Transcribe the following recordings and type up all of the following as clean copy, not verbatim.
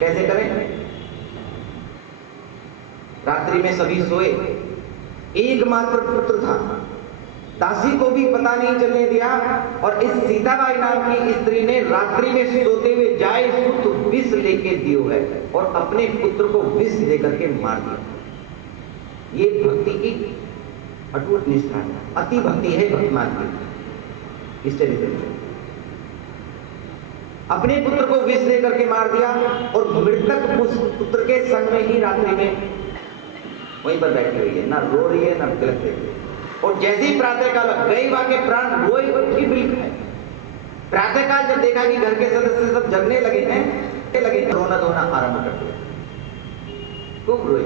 कैसे करें? रात्रि में सभी सोए, एकमात्र पुत्र था, दासी को भी पता नहीं चलने दिया और इस सीताबाई नाम की स्त्री ने रात्रि में सोते हुए जाए सुत विष लेके दियो है और अपने पुत्र को विष देकर के मार दिया। ये भक्ति की अटूट निष्ठा है, अति भक्ति है भक्तिमान की। इस चरित्र में अपने पुत्र को विष देकर के मार दिया और मृतक उस पुत्र के संग में ही रात्रि में वहीं पर बैठी हुई है, ना रो रही है ना तिलक रही है। और जैसे ही प्रातःकाल गई वहां के प्राण रोए की बिल्कुल है। प्रातःकाल जब देखा कि घर के सदस्य सब जगने लगे हैं, रोना धोना आरंभ कर दिया, खूब रोई।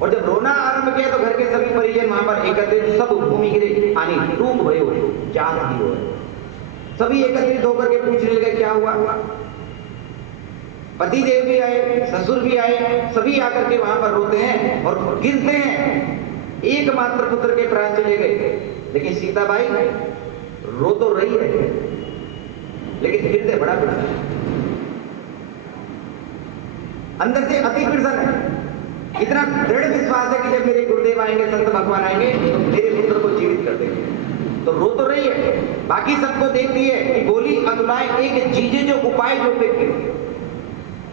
और जब रोना आरंभ किया तो घर के सभी परिजन वहां पर एकत्रित, सब भूमि गिरे आनी डूब भयो जात ही हो, सभी एकत्रित होकर के पूछने लगे क्या हुआ। पति देव भी आए, ससुर भी आए, सभी आकर के वहां पर रोते हैं और गिरते हैं। एकमात्र पुत्र के प्राण चले गए, लेकिन सीताबाई रो तो रही है लेकिन हृदय बड़ा प्रसन्न है, अंदर से अति प्रसन्न है। इतना दृढ़ विश्वास है कि जब मेरे गुरुदेव आएंगे, संत भगवान आएंगे तो मेरे पुत्र को जीवित कर देंगे। तो रो तो रही है, बाकी सबको देखती है कि बोली अतुलाए एक चीजें जो उपाय जो पे।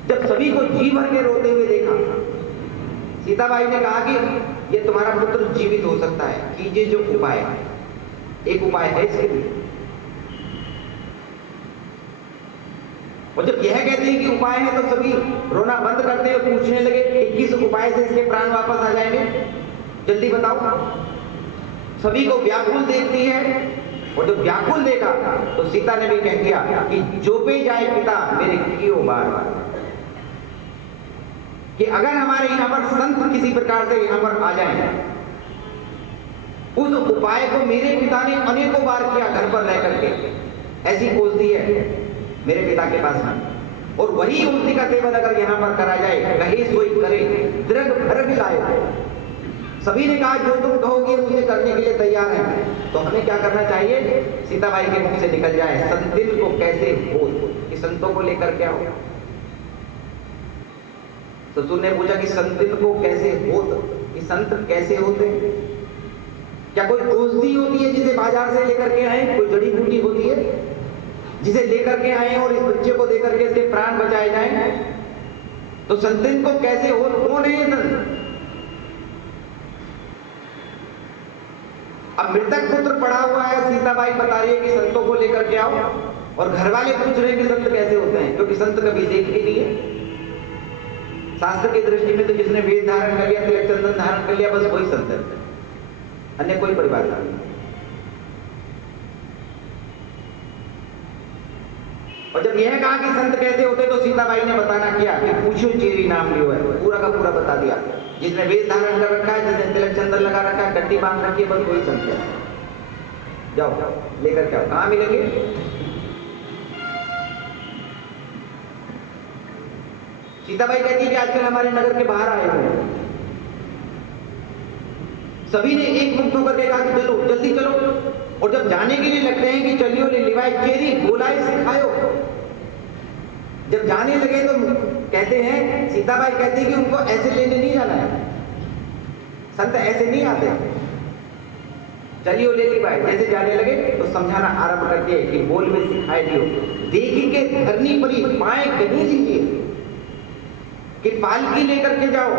जब सभी को जी भर के रोते हुए देखा, सीताबाई ने कहा कि ये तुम्हारा पुत्र जीवित हो सकता है, कीजिए जो उपाय है। एक उपाय है इसके लिए। और जब यह कहते हैं कि उपाय है तो सभी रोना बंद करते हैं, पूछने लगे कि किस उपाय से इसके प्राण वापस आ जाएंगे, जल्दी बताओ। सभी को व्याकुल देखती है और जब व्याकुल देखा तो सीता ने भी कह दिया कि जो पे जाए पिता मेरे कियो बार, कि अगर हमारे यहां पर संत किसी प्रकार से यहां पर आ जाए, उस उपाय को मेरे पिता ने अनेकों बार किया घर पर रह करके। ऐसी औषधि है मेरे पिता के पास में, और वही औषधि का सेवन अगर यहां पर करा जाए, कहे सोई करे दृढ़ भरग लाए। सभी ने कहा जो तुम कहोगे मुझे करने के लिए तैयार है। तो हमें क्या करना चाहिए? सीताबाई के मुख से निकल जाए संतिन को कैसे हो, कि संतों को लेकर के आओ। ससुर ने पूछा कि संतिन को कैसे हो, कि संत कैसे होते हैं? क्या कोई औषधि होती है जिसे बाजार से लेकर के आए, कोई जड़ी बूटी होती है जिसे लेकर के आए और इस बच्चे को देकर के इसके प्राण बचाए जाए? तो संतिन को कैसे हो, कौन है ये संत? अब मृतक पुत्र पड़ा हुआ है, सीताबाई बता रही है कि संतों को लेकर के आओ, और घर वाले पूछ रहे हैं कि संत कैसे होते हैं, क्योंकि संत कभी देखे नहीं है। शास्त्र की दृष्टि में तो जिसने वेद धारण कर लिया, तिलक चंदन धारण कर लिया, बस वही संत है, अन्य कोई परिभाषा नहीं। और जब यह कहा कि संत कैसे होते तो सीताबाई ने बताना किया कि पूछो चेरी नाम लियो है, पूरा का पूरा बता दिया। जिसने वेद धारण कर रखा है, जिसने तिलक चंदन लगा रखा है, गड्डी बांध रखी है, बस वही संत है। जाओ लेकर के आओ। कहां मिलेंगे? सीताबाई कहती है कि आजकल हमारे नगर के बाहर आए हुए हैं। सभी ने एक मुक्त होकर के कहा कि चलो जल्दी चलो, और जब जाने के लिए लगते हैं कि चलियो ले लिवाए चेरी बोलाए सिखायो, जब जाने लगे तो कहते हैं, सीताबाई कहती है कि उनको ऐसे लेने नहीं जाना है, संत ऐसे नहीं आते, चलियो ले लिवाए। जैसे जाने लगे तो समझाना आरंभ करती है कि बोल में सिखाए दियो, देखी के धरनी परी पाए कहीं लीजिए, कि पालकी लेकर के जाओ।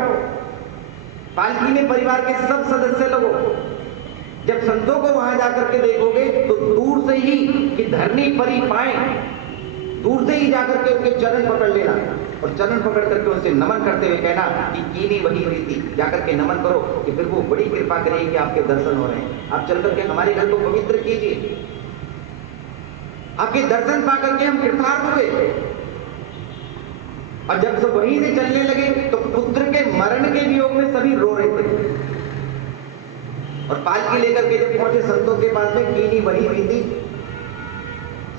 पालकी में परिवार के सब सदस्य लोगों, जब संतों को वहां जाकर के देखोगे तो दूर से ही कि धरनी परी पाए, दूर से ही जाकर के उनके चरण पकड़ लेना, और चरण पकड़ करके उनसे नमन करते हुए कहना कि कीनी वही प्रीति, जाकर के नमन करो कि फिर वो बड़ी कृपा करेगी कि आपके दर्शन हो रहे हैं, आप चल करके हमारे घर को पवित्र कीजिए। आपके दर्शन पा करके हम कृतार्थ हुए। और जब सब वहीं से चलने लगे तो पुत्र के मरण के वियोग में सभी रो रहे थे, और पालकी लेकर के जब पहुंचे संतों के पास में, कीनी वही प्रीति,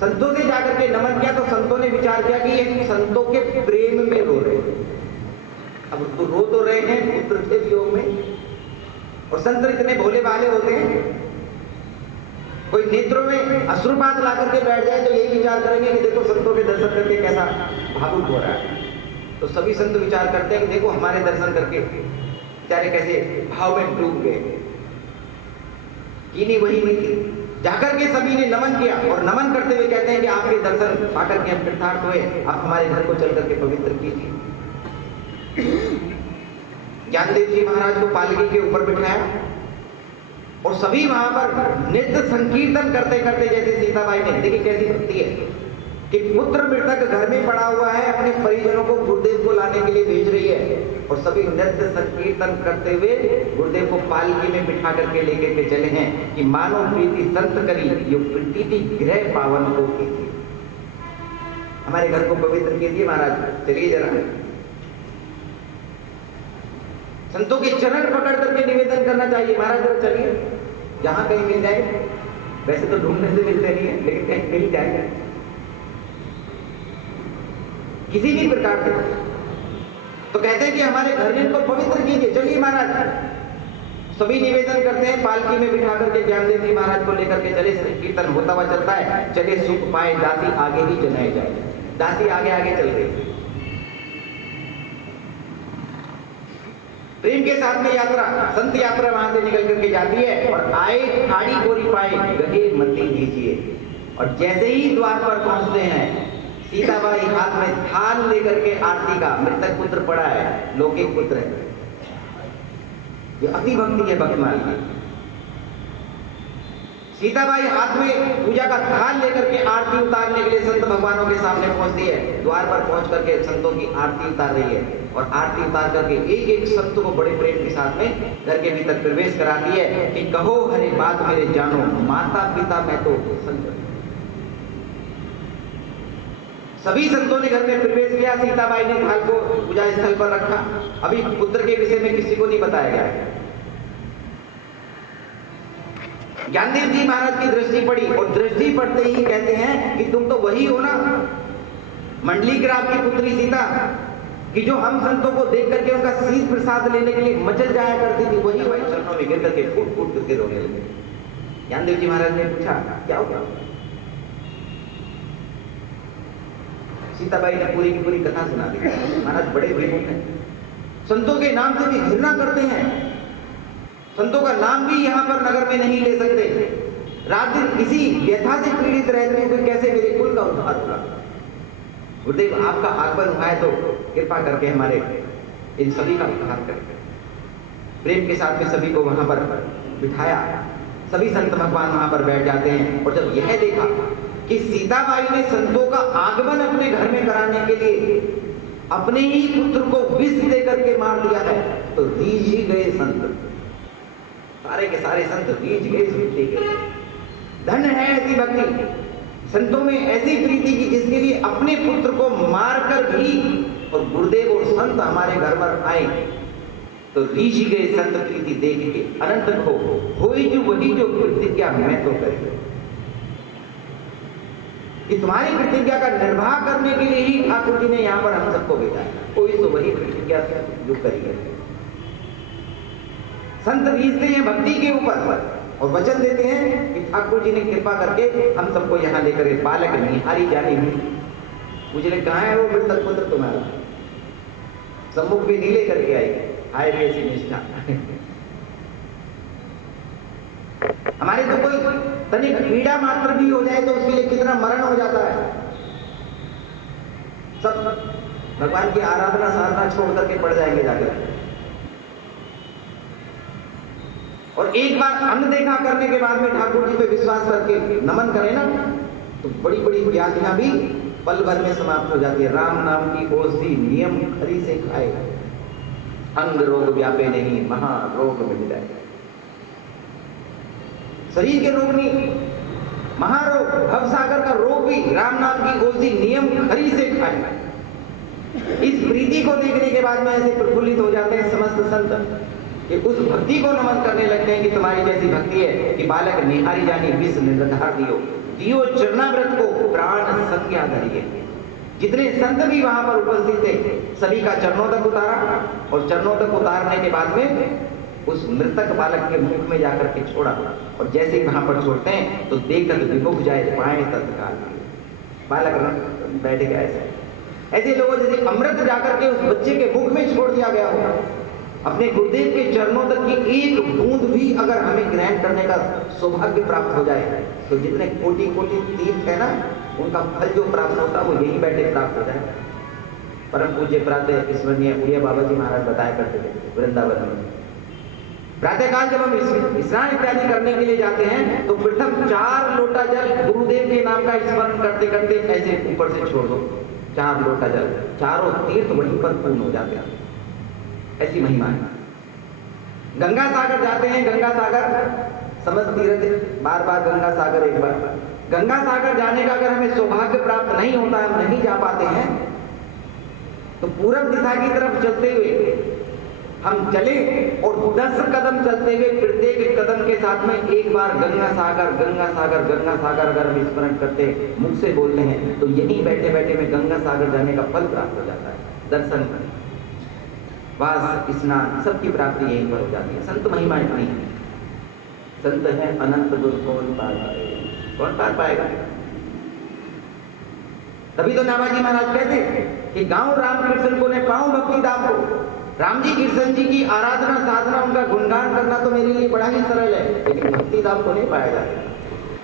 संतों से जाकर के नमन किया तो संतों ने विचार किया कि ये संतों के प्रेम में रो रहे हैं। अब तो रो तो रहे हैं पुत्र के वियोग में, और संत इतने भोले भाले होते हैं, कोई नेत्रों में अश्रुपात ला करके बैठ जाए तो यही विचार करेंगे कि देखो संतों के दर्शन करके कैसा भावुक हो रहा है। तो सभी संत विचार करते हैं कि देखो हमारे दर्शन करके बेचारे कैसे भाव में डूब गए। कीनी वही नहीं थी। जाकर के सभी ने नमन किया और नमन करते हुए कहते हैं कि आपके दर्शन पाकर के हम कृतार्थ हुए, आप हमारे घर को चल करके पवित्र कीजिए। ज्ञानदेव जी महाराज को पालकी के ऊपर बिठाया और सभी वहां पर नृत्य संकीर्तन करते करते, जैसे सीताबाई ने, देखिए कैसी भक्ति है कि पुत्र मृतक घर में पड़ा हुआ है, अपने परिजनों को गुरुदेव को लाने के लिए भेज रही है और सभी नृत्य संकीर्तन करते हुए गुरुदेव को पालकी में बिठा करके लेकर के चले हैं कि मानो प्रीति संत करी यो प्रीति गृह पावन को कीजिए, हमारे घर को पवित्र कीजिए महाराज, चलिए जरा। संतों के चरण पकड़ करके निवेदन करना चाहिए, महाराज जरा चलिए, जहां कहीं मिल जाए, वैसे तो ढूंढने से मिलते नहीं है लेकिन कहीं मिल जाए किसी भी प्रकार से, तो कहते हैं कि हमारे घर को पवित्र कीजिए, चलिए महाराज। सभी निवेदन करते हैं, पालकी में बिठा करके ज्ञानदेव जी महाराज को लेकर के चले, कीर्तन होता हुआ चलता है, चले सुख पाए दासी आगे ही जनाए जाए, दासी आगे आगे चल गई। प्रेम के साथ में यात्रा, संत यात्रा वहां से निकल करके जाती है और आए ठाड़ी गोरी पाए गहे मती दीजिए, और जैसे ही द्वार पर पहुंचते हैं सीताबाई हाथ में थाल लेकर के आरती का, मृतक पुत्र पड़ा है, लौकिक पुत्र है, ये अति भक्ति है भक्तमाल की। सीताबाई हाथ में पूजा का थाल लेकर के आरती उतारने के लिए संत भगवानों के सामने पहुंचती है, द्वार पर पहुंच करके संतों की आरती उतार रही है और आरती उतार करके एक एक संत को बड़े प्रेम के साथ में घर के भीतर प्रवेश कराती है कि कहो हरे बात मेरे जानो, माता पिता मैं तो संत। सभी संतों ने घर में प्रवेश किया, सीताबाई ने थाल को पूजा स्थल पर रखा। अभी पुत्र के विषय में किसी को नहीं बताया गया। ज्ञानदेव जी महाराज की दृष्टि पड़ी और दृष्टि पड़ते ही कहते हैं कि तुम तो वही हो ना मंडलीग्राम की पुत्री सीता, कि जो हम संतों को देख करके उनका शीत प्रसाद लेने के लिए मचल जाया करती थी, वही भाई चरणों में गिर करके फूट फूट करके रोने लगे। ज्ञानदेव जी महाराज ने पूछा क्या हो गया? सीताबाई ने पूरी की पूरी कथा सुना दी। महाराज बड़े विमुख हैं, संतों के नाम से भी घृणा करते हैं, संतों का नाम भी यहाँ पर नगर में नहीं ले सकते, रात दिन इसी व्यथा से पीड़ित रहते हुए कैसे मेरे कुल का उद्धार होगा? गुरुदेव आपका आगमन हुआ है तो कृपा करके हमारे इन सभी का उद्धार करें। प्रेम के साथ में सभी को वहां पर बिठाया, सभी संत भगवान वहां पर बैठ जाते हैं और जब यह देखा कि सीताबाई ने संतों का आगमन अपने घर में कराने के लिए अपने ही पुत्र को विष दे करके मार दिया है तो रीझ ही गए संत, सारे के सारे संत रीझ गए। धन है ऐसी भक्ति, संतों में ऐसी प्रीति की जिसके लिए अपने पुत्र को मारकर भी और गुरुदेव और संत हमारे घर पर आए तो रीझ गए संत प्रीति देख के। अनंत हो जो वही जो प्रतिज्ञा मैं तो करी, कि तुम्हारी प्रतिज्ञा का निर्वाह करने के लिए ही ठाकुर जी ने यहाँ पर हम सबको भेजा है, कोई तो वही प्रतिज्ञा जो करी है। संत रीझते हैं भक्ति के ऊपर और वचन देते हैं कि ठाकुर जी ने कृपा करके हम सबको यहाँ लेकर गए। बालक निहारी जाने मुझे कहा है वो मृतक पुत्र तुम्हारा, सम्मुख भी नीले करके आई, आए भी ऐसी निष्ठा। हमारे तो कोई तनिक पीड़ा मात्र भी हो जाए तो उसके लिए कितना मरण हो जाता है। सब भगवान की आराधना साधना छोड़ करके पड़ जाएंगे जाकर। और एक बार अन्न देखा करने के बाद में ठाकुर जी पे विश्वास करके नमन करें ना तो बड़ी बड़ी व्याधियां भी पल भर में समाप्त हो जाती है। राम नाम की औषधि नियम खरी से खाए, अंग रोग व्यापे नहीं महारोग मिट जाए। शरीर के रोग नहीं, महारोग भवसागर का रोग भी राम नाम की औषधि नियम खरी से खाए। इस प्रीति को देखने के बाद में ऐसे प्रफुल्लित हो जाते हैं समस्त संत कि उस भक्ति को नमन करने लगते हैं कि तुम्हारी जैसी भक्ति है कि बालक निहारी जानी विष निर्धार दियो दियो चरणाव्रत को प्राण संज्ञा धरिए। जितने संत भी वहां पर उपस्थित थे सभी का चरणों तक उतारा और चरणों तक उतारने के बाद में उस मृतक बालक के मुख में जाकर के छोड़ा और जैसे ही वहां पर छोड़ते हैं तो देखकर विमुख जाए पाए तत्काल। बालक बैठ गया ऐसे ऐसे लोगों जैसे अमृत जाकर के उस बच्चे के मुख में छोड़ दिया गया हो, अपने गुरुदेव के चरणों तक की एक बूंद भी अगर हमें ग्रहण करने का सौभाग्य प्राप्त हो जाए तो जितने कोटि कोटि तीर्थ है ना, उनका फल जो प्राप्त होता वो यहीं बैठे प्राप्त हो जाए। परम पूज्य प्रातः स्मरणीय उड़िया बाबा जी महाराज बताया करते थे वृंदावन में, प्रातःकाल जब हम स्नान इत्यादि करने के लिए जाते हैं तो प्रथम 4 लोटा जल गुरुदेव के नाम का स्मरण करते करते ऐसे ऊपर से छोड़ दो, 4 लोटा जल, चारों तीर्थ वहीं पर पूर्ण हो जाते हैं। ऐसी महिमा है। गंगा सागर जाते हैं, गंगा सागर समझ तीर्थ, बार बार गंगा सागर एक बार। गंगा सागर जाने का अगर हमें सौभाग्य प्राप्त नहीं होता, हम नहीं जा पाते हैं, तो पूरब दिशा की तरफ चलते हुए हम चले और 10 कदम चलते हुए प्रत्येक कदम के साथ में एक बार गंगा सागर गंगा सागर गंगा सागर अगर हम स्मरण करते मुख से बोलते हैं तो यहीं बैठे बैठे में गंगा सागर जाने का फल प्राप्त हो जाता है। दर्शन, वास, स्नान सबकी प्राप्ति यहीं पर हो जाती है। संत महिमा इतनी है, संत है अनंत गुरु कौन पार पाएगा, कौन पार पाएगा? तभी तो नामाजी महाराज कहते कि गांव राम कृष्ण को ने पाऊं भक्ति दाम को। राम जी कृष्ण जी की आराधना साधना उनका गुणगान करना तो मेरे लिए बड़ा ही सरल है, लेकिन भक्ति दाम को नहीं पाया जाता।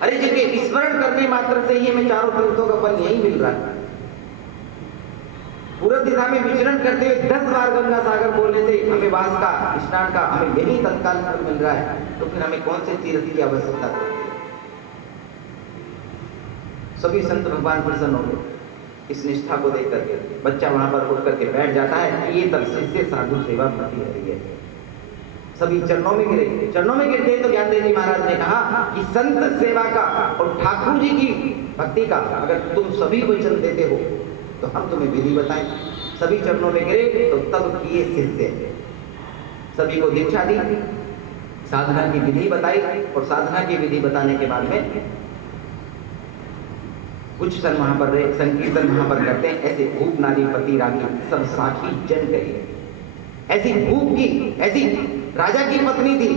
अरे जिनके स्मरण करने मात्र से ही हमें चारों तीर्थों का फल यही मिल रहा है। पूरब दिशा में विचरण करते हुए 10 बार गंगा सागर बोलने से हमें वास का, स्नान का हमें यही तत्काल फल मिल रहा है, तो फिर हमें कौन से तीर्थ की आवश्यकता है? सभी संत भगवान प्रसन्न होंगे इस निष्ठा को देख करके। बच्चा वहां पर उठ करके बैठ जाता है कि ये तब शिष्य साधु सेवा प्रति रही है। सभी चरणों में गिरे, चरणों में गिरते हैं। तो ज्ञानदेव जी महाराज ने कहा कि संत सेवा का और ठाकुर जी की भक्ति का अगर तुम सभी वचन देते हो तो हम तुम्हें विधि बताएं। सभी चरणों में गिरे तो तब किए शिष्य, सभी को दीक्षा दी, साधना की विधि बताई और साधना की विधि बताने के बाद में कुछ सन वहां पर रहे, संकीर्तन वहां पर करते हैं। ऐसे भूप नारी पति रागी सब साखी जन कही। ऐसी भूप की, ऐसी राजा की पत्नी थी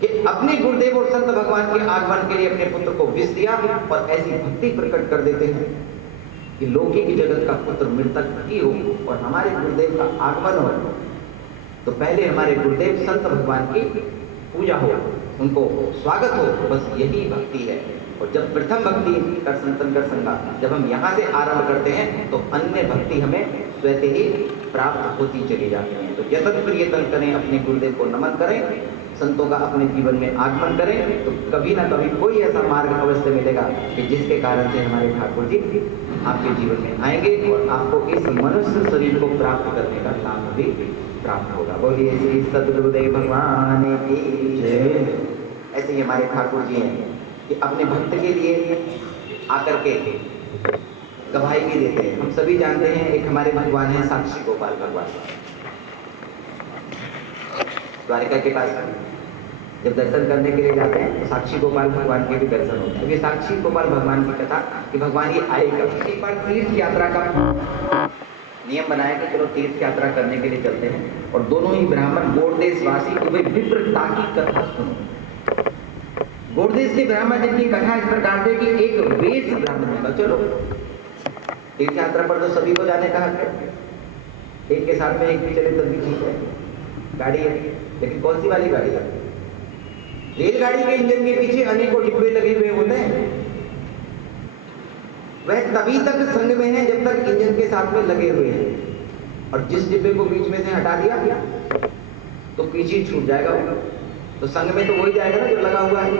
कि अपने गुरुदेव और संत भगवान के आगमन के लिए अपने पुत्र को विष दिया और ऐसी भक्ति प्रकट कर देते हैं कि लौकिक जगत का पुत्र मृतक ही हो और हमारे गुरुदेव का आगमन हो तो पहले हमारे गुरुदेव संत भगवान की पूजा हो, उनको स्वागत हो, बस यही भक्ति है। और जब प्रथम भक्ति कर संतन कर संगा जब हम यहाँ से आरंभ करते हैं तो अन्य भक्ति हमें स्वतः ही प्राप्त होती चली जाती है। तो यतन प्रियतन करें, अपने गुरुदेव को नमन करें, संतों का अपने जीवन में आगमन करें तो कभी ना कभी कोई ऐसा मार्ग अवश्य मिलेगा कि जिसके कारण से हमारे ठाकुर जी आपके जीवन में आएंगे और आपको इस मनुष्य शरीर को प्राप्त करने का लाभ भी प्राप्त होगा। बोलिए श्री सद्गुरुदेव भगवान की जय। ऐसे ही हमारे ठाकुर जी हैं कि अपने भक्त के लिए आकर के गवाही भी देते हैं। हम सभी जानते हैं एक हमारे भगवान है साक्षी गोपाल भगवान, द्वारिका के पास जब दर्शन करने के लिए जाते हैं तो साक्षी गोपाल भगवान के भी दर्शन होते हैं। साक्षी गोपाल भगवान की कथा कि भगवान ये आएगा। एक बार तीर्थ यात्रा का नियम बनाया कि चलो तीर्थ यात्रा करने के लिए चलते हैं और दोनों ही ब्राह्मण गोड़देशवासी विप्रता की कथा सुनो। गोड़देश के ब्राह्मण जिनकी कथा इस प्रकार से कि एक वेश ब्राह्मण का, चलो तीर्थ यात्रा पर तो सभी को जाने का हक है, एक के साथ में एक भी चले तब भी ठीक है, गाड़ी है, लेकिन कौन सी वाली गाड़ी है? रेलगाड़ी के इंजन के पीछे अनेकों डिब्बे लगे हुए होते हैं। वह तभी तक संग में है जब तक इंजन के साथ में लगे हुए हैं, और जिस डिब्बे को बीच में से हटा दिया तो पीछे छूट जाएगा। तो संग में तो वही जाएगा ना जो लगा हुआ है।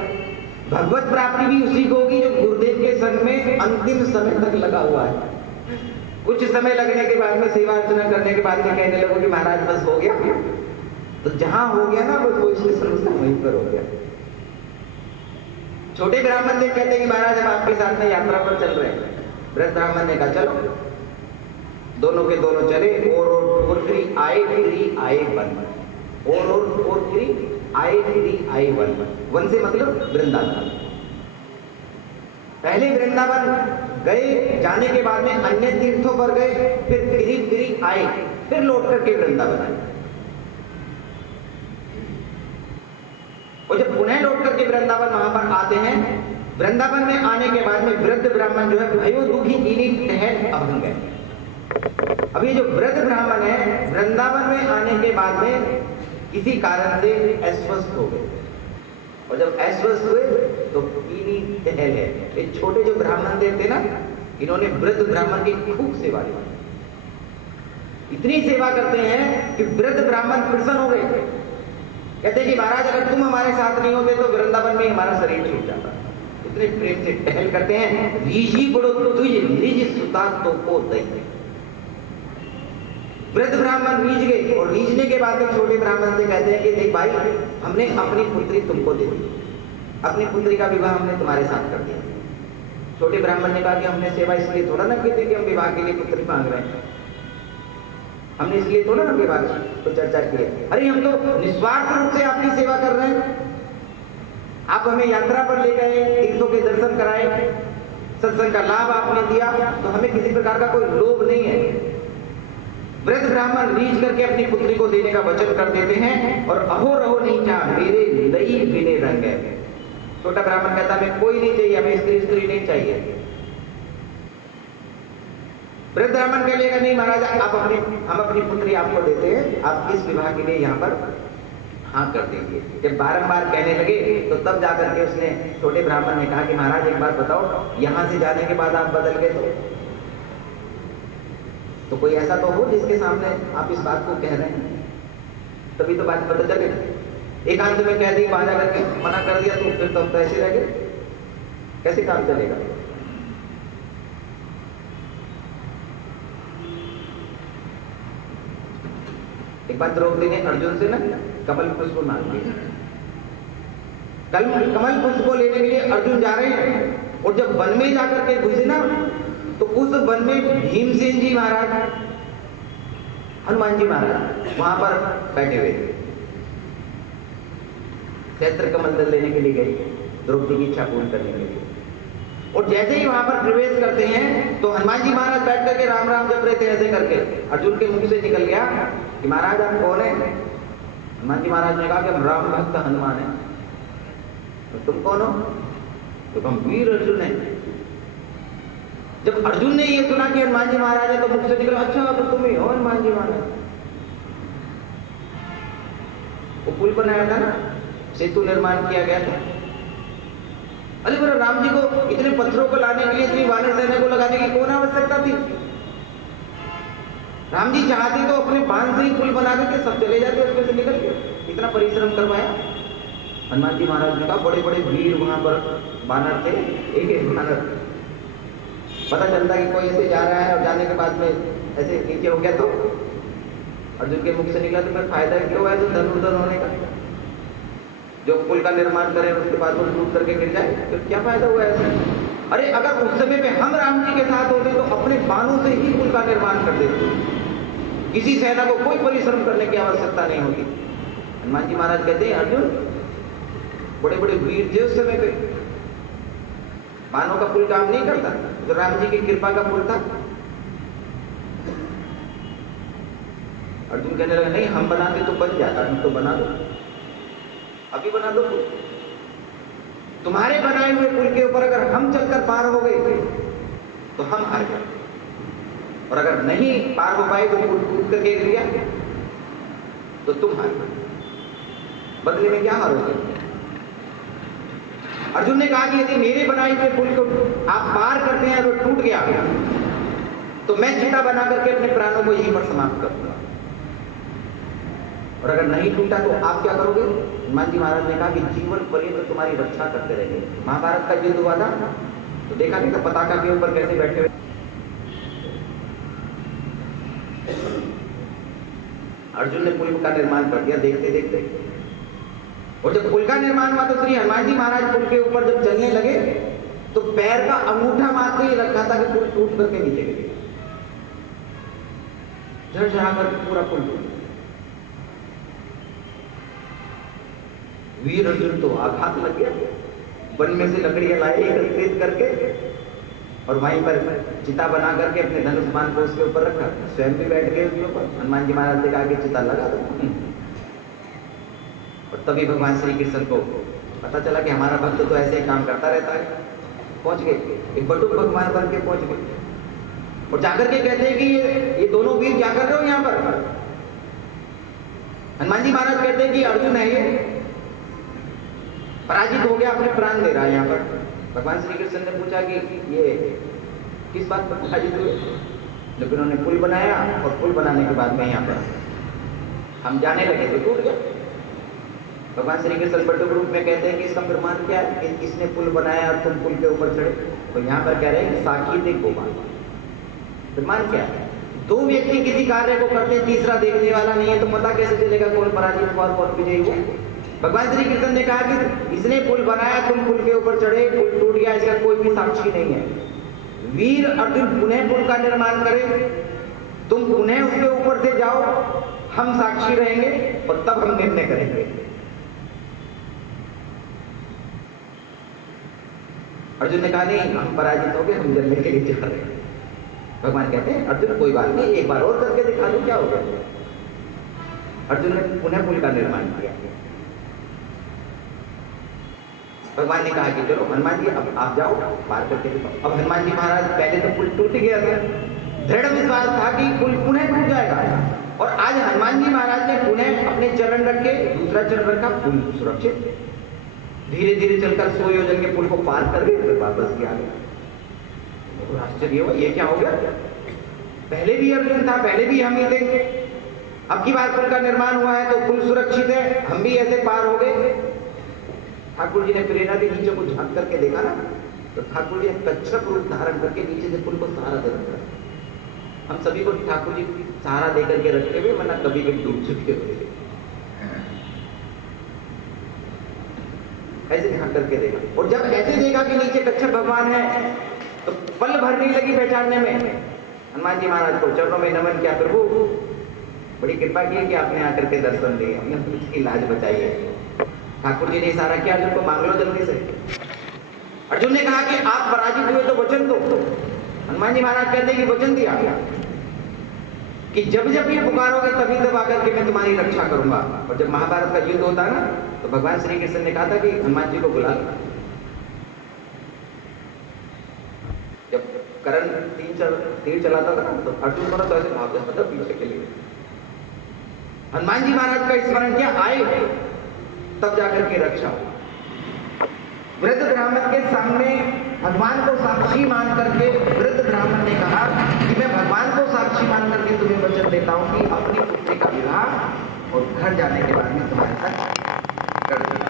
भगवत प्राप्ति भी उसी को होगी जो गुरुदेव के संग में अंतिम समय तक लगा हुआ है। कुछ समय लगने के बाद में सेवा अर्चना करने के बाद में कहने लगो कि महाराज बस हो गया, तो जहां हो गया ना वो इसलिए समझता वहीं पर हो गया। छोटे ब्राह्मण ने कहते हैं कि महाराज हम आपके साथ में यात्रा पर चल रहे हैं। वृद्ध ब्राह्मण ने कहा चलो, दोनों के दोनों चले और फिर आए वन, और फिर आए वन से मतलब वृंदावन। पहले वृंदावन गए, जाने के बाद में अन्य तीर्थों पर गए, फिर फिरी आए, फिर लौट करके वृंदावन आए। और जब पुनः लौट करके वृंदावन वहां पर आते हैं, वृंदावन में आने के बाद में वृद्ध ब्राह्मण जो है भयो दुखी कीनी टहल अभंग है। अब ये जो वृद्ध ब्राह्मण है, वृंदावन में आने के बाद में किसी कारण से अस्वस्थ हो गए, और जब अस्वस्थ हुए तो कीनी टहल है। ये छोटे जो ब्राह्मण थे ना, इन्होंने वृद्ध ब्राह्मण की खूब सेवा की, इतनी सेवा करते हैं कि वृद्ध ब्राह्मण प्रसन्न हो गए। कहते हैं कि महाराज अगर तुम हमारे साथ नहीं होते तो वृंदावन में हमारा शरीर छूट जाता। इतने प्रेम से टहल करते हैं। रीझी बड़ो तुझ निज सुता तो को दई। वृद्ध ब्राह्मण रीझ गए, और रीझने के बाद में छोटे ब्राह्मण से कहते हैं कि देख भाई, हमने अपनी पुत्री तुमको दे दी, अपनी पुत्री का विवाह हमने तुम्हारे साथ कर दिया। छोटे ब्राह्मण ने कहा कि हमने सेवा इसलिए थोड़ा ना की थी कि हम विवाह के लिए पुत्री मांग रहे हैं, हमने इसलिए थोड़ा ना विवाह को चर्चा की है। अरे हम तो निस्वार्थ रूप से आपकी सेवा कर रहे हैं। आप हमें यात्रा पर ले गए, तीर्थों के दर्शन कराए, सत्संग का लाभ आपने दिया, तो हमें किसी प्रकार का कोई लोभ नहीं है। वृद्ध ब्राह्मण रीझ करके अपनी पुत्री को देने का वचन कर देते हैं, और अहो रहो नहीं चाह मेरे लई बिने रंग है। छोटा ब्राह्मण कहता हमें कोई नहीं चाहिए, हमें स्त्री नहीं चाहिए। वृद्ध ब्राह्मण कहेगा नहीं महाराज, हम अपनी पुत्री आपको देते हैं, आप इस विवाह के लिए यहाँ पर हाँ कर दीजिए। जब बारंबार कहने लगे तो तब जाकर के उसने, छोटे ब्राह्मण ने कहा कि महाराज एक बात बताओ, यहाँ से जाने के बाद आप बदल गए तो कोई ऐसा तो हो जिसके सामने आप इस बात को कह रहे हैं, तभी तो बात पता चले। एकांत में कह दी, वहां जाकर के मना कर दिया तो फिर तो हम ऐसे रह गए, कैसे काम चलेगा। एक बार द्रौपदी ने अर्जुन से ना कमल पुष्प मांग लिया। कमल पुष्प को लेने के लिए अर्जुन जा रहे हैं, और जब वन में जाकर के घुसे ना, तो उस वन में भीमसेन जी महाराज, हनुमान जी महाराज वहां पर बैठे हुए थे। क्षेत्र कमल दल लेने के लिए गए, द्रौपदी की इच्छा पूर्ण करने के लिए। और जैसे ही वहां पर प्रवेश करते हैं तो हनुमान जी महाराज बैठ करके राम राम जप रहे थे ऐसे करके। अर्जुन के मुख से निकल गया कि महाराज आप कौन है। हनुमान जी महाराज ने कहा कि हम राम भक्त हनुमान है। तो तुम कौन हो? तो हम वीर अर्जुन है। जब अर्जुन ने ये सुना कि हनुमान जी महाराज है तो मुख से निकला, अच्छा तो तुम ही हो हनुमान जी महाराज। वो पुल बनाया था ना, सेतु निर्माण किया गया था। अरे बोला राम जी को इतने पत्थरों को लाने के लिए, इतनी वानर सेना को लगाने की कौन आवश्यकता थी? राम जी चाहते तो अपने बांध से ही पुल बना करके सब चले जाते, उसमें से निकल के। इतना परिश्रम करवाया। हनुमान जी महाराज ने कहा बड़े बड़े वीर वहां पर बानर थे, एक एक बानर। पता चलता कि कोई ऐसे जा रहा है और जाने के बाद में ऐसे नीचे हो गया तो अर्जुन के मुख से निकला तो फिर फायदा क्यों है? तो धनुर्धर होने का। जो पुल का निर्माण करे उसके बाद वो टूट करके गिर जाए तो क्या फायदा हुआ ऐसे? अरे अगर उस समय पे हम राम जी के साथ होते तो अपने बाणों से ही पुल का निर्माण कर देते, किसी सेना को कोई परिश्रम करने की आवश्यकता नहीं होती। हनुमान जी महाराज कहते हैं अर्जुन बड़े बड़े वीर थे उस समय पे, बाणों का पुल काम नहीं करता, जो राम जी की कृपा का पुल था। अर्जुन कहने लगा नहीं हम बनाते तो बन जाता, हम तो बना दो, अभी बना दो। तुम्हारे बनाए हुए पुल के ऊपर अगर हम चलकर पार हो गए तो हम हार गए, और अगर नहीं पार हो पाए तो पुल टूट करके गिर गया तो तुम हार गए। बदले में क्या हारोगे? अर्जुन ने कहा कि यदि मेरे बनाए हुए पुल को आप पार करते हैं और टूट गया तो मैं चिता बना करके अपने प्राणों को यहीं पर समाप्त कर दूंगा, और अगर नहीं टूटा तो आप क्या करोगे? हनुमान जी महाराज ने कहा कि जीवन पर्यंत तुम्हारी रक्षा करते रहेंगे। महाभारत का युद्ध हुआ था तो देखा नहीं था पताका के ऊपर कैसे बैठे हुए। अर्जुन ने पुल का निर्माण कर दिया देखते देखते, और जब पुल का निर्माण हुआ तो श्री हनुमान जी महाराज पुल के ऊपर जब चलने लगे तो पैर का अंगूठा मात्र ही रखा था कि पुल टूट करके नीचे गिर गया, झरझरा करके पूरा पुल टूट। वीर अर्जुन तो आघात लग गया, वन में से लकड़ियां लाए एकत्रित करके और वहीं पर चिता बना करके अपने धनुष बाण को उसके ऊपर रखा, स्वयं भी बैठ गए उसके ऊपर। हनुमान जी महाराज ने कहा कि चिता लगा दो, और तभी भगवान श्री कृष्ण को पता चला कि हमारा भक्त तो ऐसे ही काम करता रहता है। पहुंच गए, एक बटुक भगवान बन के पहुंच गए। और जाकर के कहते हैं कि ये दोनों वीर क्या कर रहे हो यहाँ पर। हनुमान जी महाराज कहते हैं कि अर्जुन है ये, पराजित हो गया, अपने प्राण दे रहा है यहाँ पर। भगवान श्री कृष्ण ने पूछा कि ये किस बात पर पराजित हुए। जब उन्होंने पुल बनाया और पुल बनाने के बाद में यहाँ पर हम जाने लगे तो टूट गया। भगवान श्री कृष्ण बड़े रूप में कहते हैं कि इसका प्रमाण क्या है कि किसने पुल बनाया और तुम पुल के ऊपर चढ़े। तो यहाँ पर कह रहे हैं कि साक्षी देख गोपाल, प्रमाण क्या है। दो व्यक्ति किसी कार्य को करते हैं, तीसरा देखने वाला नहीं है, तो पता कैसे चलेगा कौन पराजित हुआ और कौन विजयी हुआ। भगवान श्री कृष्ण ने कहा कि इसने पुल बनाया, तुम पुल के ऊपर चढ़े, पुल टूट गया, इसका कोई भी साक्षी नहीं है। वीर अर्जुन पुनः पुल का निर्माण करे, तुम पुनः उसके ऊपर से जाओ, हम साक्षी रहेंगे और तब हम निर्णय करेंगे। अर्जुन ने कहा नहीं, हम पराजित हो गए, हम जलने के लिए जा रहे हैं। भगवान कहते हैं अर्जुन कोई बात नहीं, एक बार और करके दिखा दो, क्या होगा। अर्जुन ने पुनः पुल का निर्माण किया। भगवान ने कहा कि चलो हनुमान जी अब आप जाओ, पार करके दिखाओ। अब हनुमान जी महाराज पहले तो पुल टूट गया था, दृढ़ विश्वास था कि पुल पुनः टूट जाएगा, और आज हनुमान जी महाराज ने पुनः अपने चरण रखे, दूसरा चरण रखा, पुल सुरक्षित, धीरे धीरे चलकर 100 योजन के पुल को पार कर गए, फिर वापस भी आ गए। आश्चर्य हुआ, ये क्या हो गया। पहले भी अर्जुन था, पहले भी हम ही थे, अब की बार पुल का निर्माण हुआ है तो पुल सुरक्षित है, हम भी ऐसे पार हो गए। ठाकुर जी ने प्रेरणा दी, नीचे को झांक करके देखा ना, तो ठाकुर जी ने कच्छप रूप धारण करके नीचे से पुल को सहारा दे रखा। हम सभी को ठाकुर जी सहारा दे करके रखे हुए, वरना कभी कभी डूब चुके हुए। ऐसे झांक करके देखा, और जब ऐसे देखा कि नीचे कच्छप भगवान है तो पल भर नहीं लगी पहचानने में। हनुमान जी महाराज को चरणों में नमन किया, प्रभु बड़ी कृपा की कि आपने आकर के दर्शन दिए, हमने उसकी लाज बचाई है। ठाकुर जी ने इशारा किया, अर्जुन को मांग लो जल्दी से। अर्जुन ने कहा कि आप पराजित हुए तो वचन दो। हनुमान जी महाराज कहते हैं कि वचन दिया कि जब जब ये पुकारोगे तभी तब आकर के मैं तुम्हारी रक्षा करूंगा। और जब महाभारत का युद्ध होता है ना, तो भगवान श्री कृष्ण ने कहा था कि हनुमान जी को बुला लो। जब कर्ण तीर चलाता था ना, तो अर्जुन को तो ऐसे भाग जाता था पीछे के लिए। हनुमान जी महाराज का स्मरण किया, आए तब जाकर के रक्षा हो। वृद्ध ब्राह्मण के सामने भगवान को साक्षी मान करके वृद्ध ब्राह्मण ने कहा कि मैं भगवान को साक्षी मान करके तुम्हें वचन देता हूं कि अपनी पुत्री का विवाह और घर जाने के बाद में तुम्हारे साथ कर दूंगा।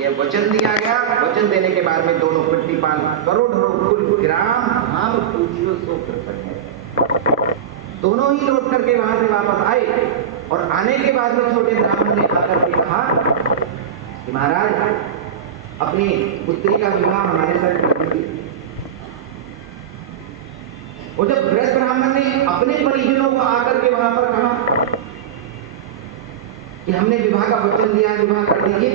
यह वचन दिया गया। वचन देने के बाद में दोनों प्रतिपाल करोड़ों कुल ग्राम धाम पूजियो सो कृतज्ञ, दोनों ही लौट करके वहां से वापस आए। और आने के बाद में छोटे ब्राह्मण ने आकर के कहा कि महाराज अपनी पुत्री का विवाह हमारे साथ कर दीजिए। और जब वृद्ध ब्राह्मण ने अपने परिजनों को आकर के वहां पर कहा कि हमने विवाह का वचन दिया, विवाह कर दीजिए,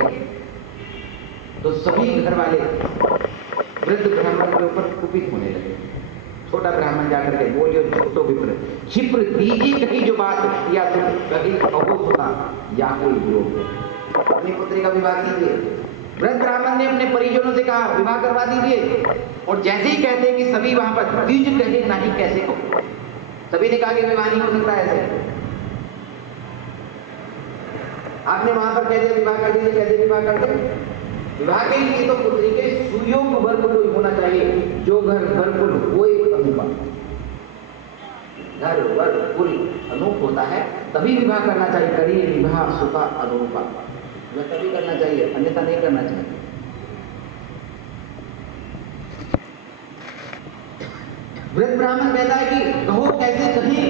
तो सभी घर वाले वृद्ध ब्राह्मण के ऊपर कुपित होने लगे। छोटा ब्राह्मण जाकर के बोलियो छोटो विप्र क्षिप्र दीजिए कहीं जो बात, या तो कहीं अहो होता या कोई विरोध, अपनी पुत्री का विवाह कीजिए। वृद्ध ब्राह्मण ने अपने परिजनों से कहा विवाह करवा दीजिए। और जैसे ही कहते हैं कि सभी वहां पर द्विज कहे नहीं कैसे कहो, सभी ने कहा कि विवाह नहीं हो सकता ऐसे। आपने वहां पर कह दिया विवाह कर दीजिए, कैसे विवाह कर दे। विवाह के लिए तो पुत्री के सुयोग वर्ग कोई होना चाहिए, जो घर वर्गुल कोई अनुपा, घर वर्ग कुल अनूप होता है तभी विवाह करना चाहिए। करिए विवाह सुखा अनुरूपा, तभी करना चाहिए, अन्यथा नहीं करना चाहिए। वृद्ध ब्राह्मण कहता है कि कहो कैसे कहें,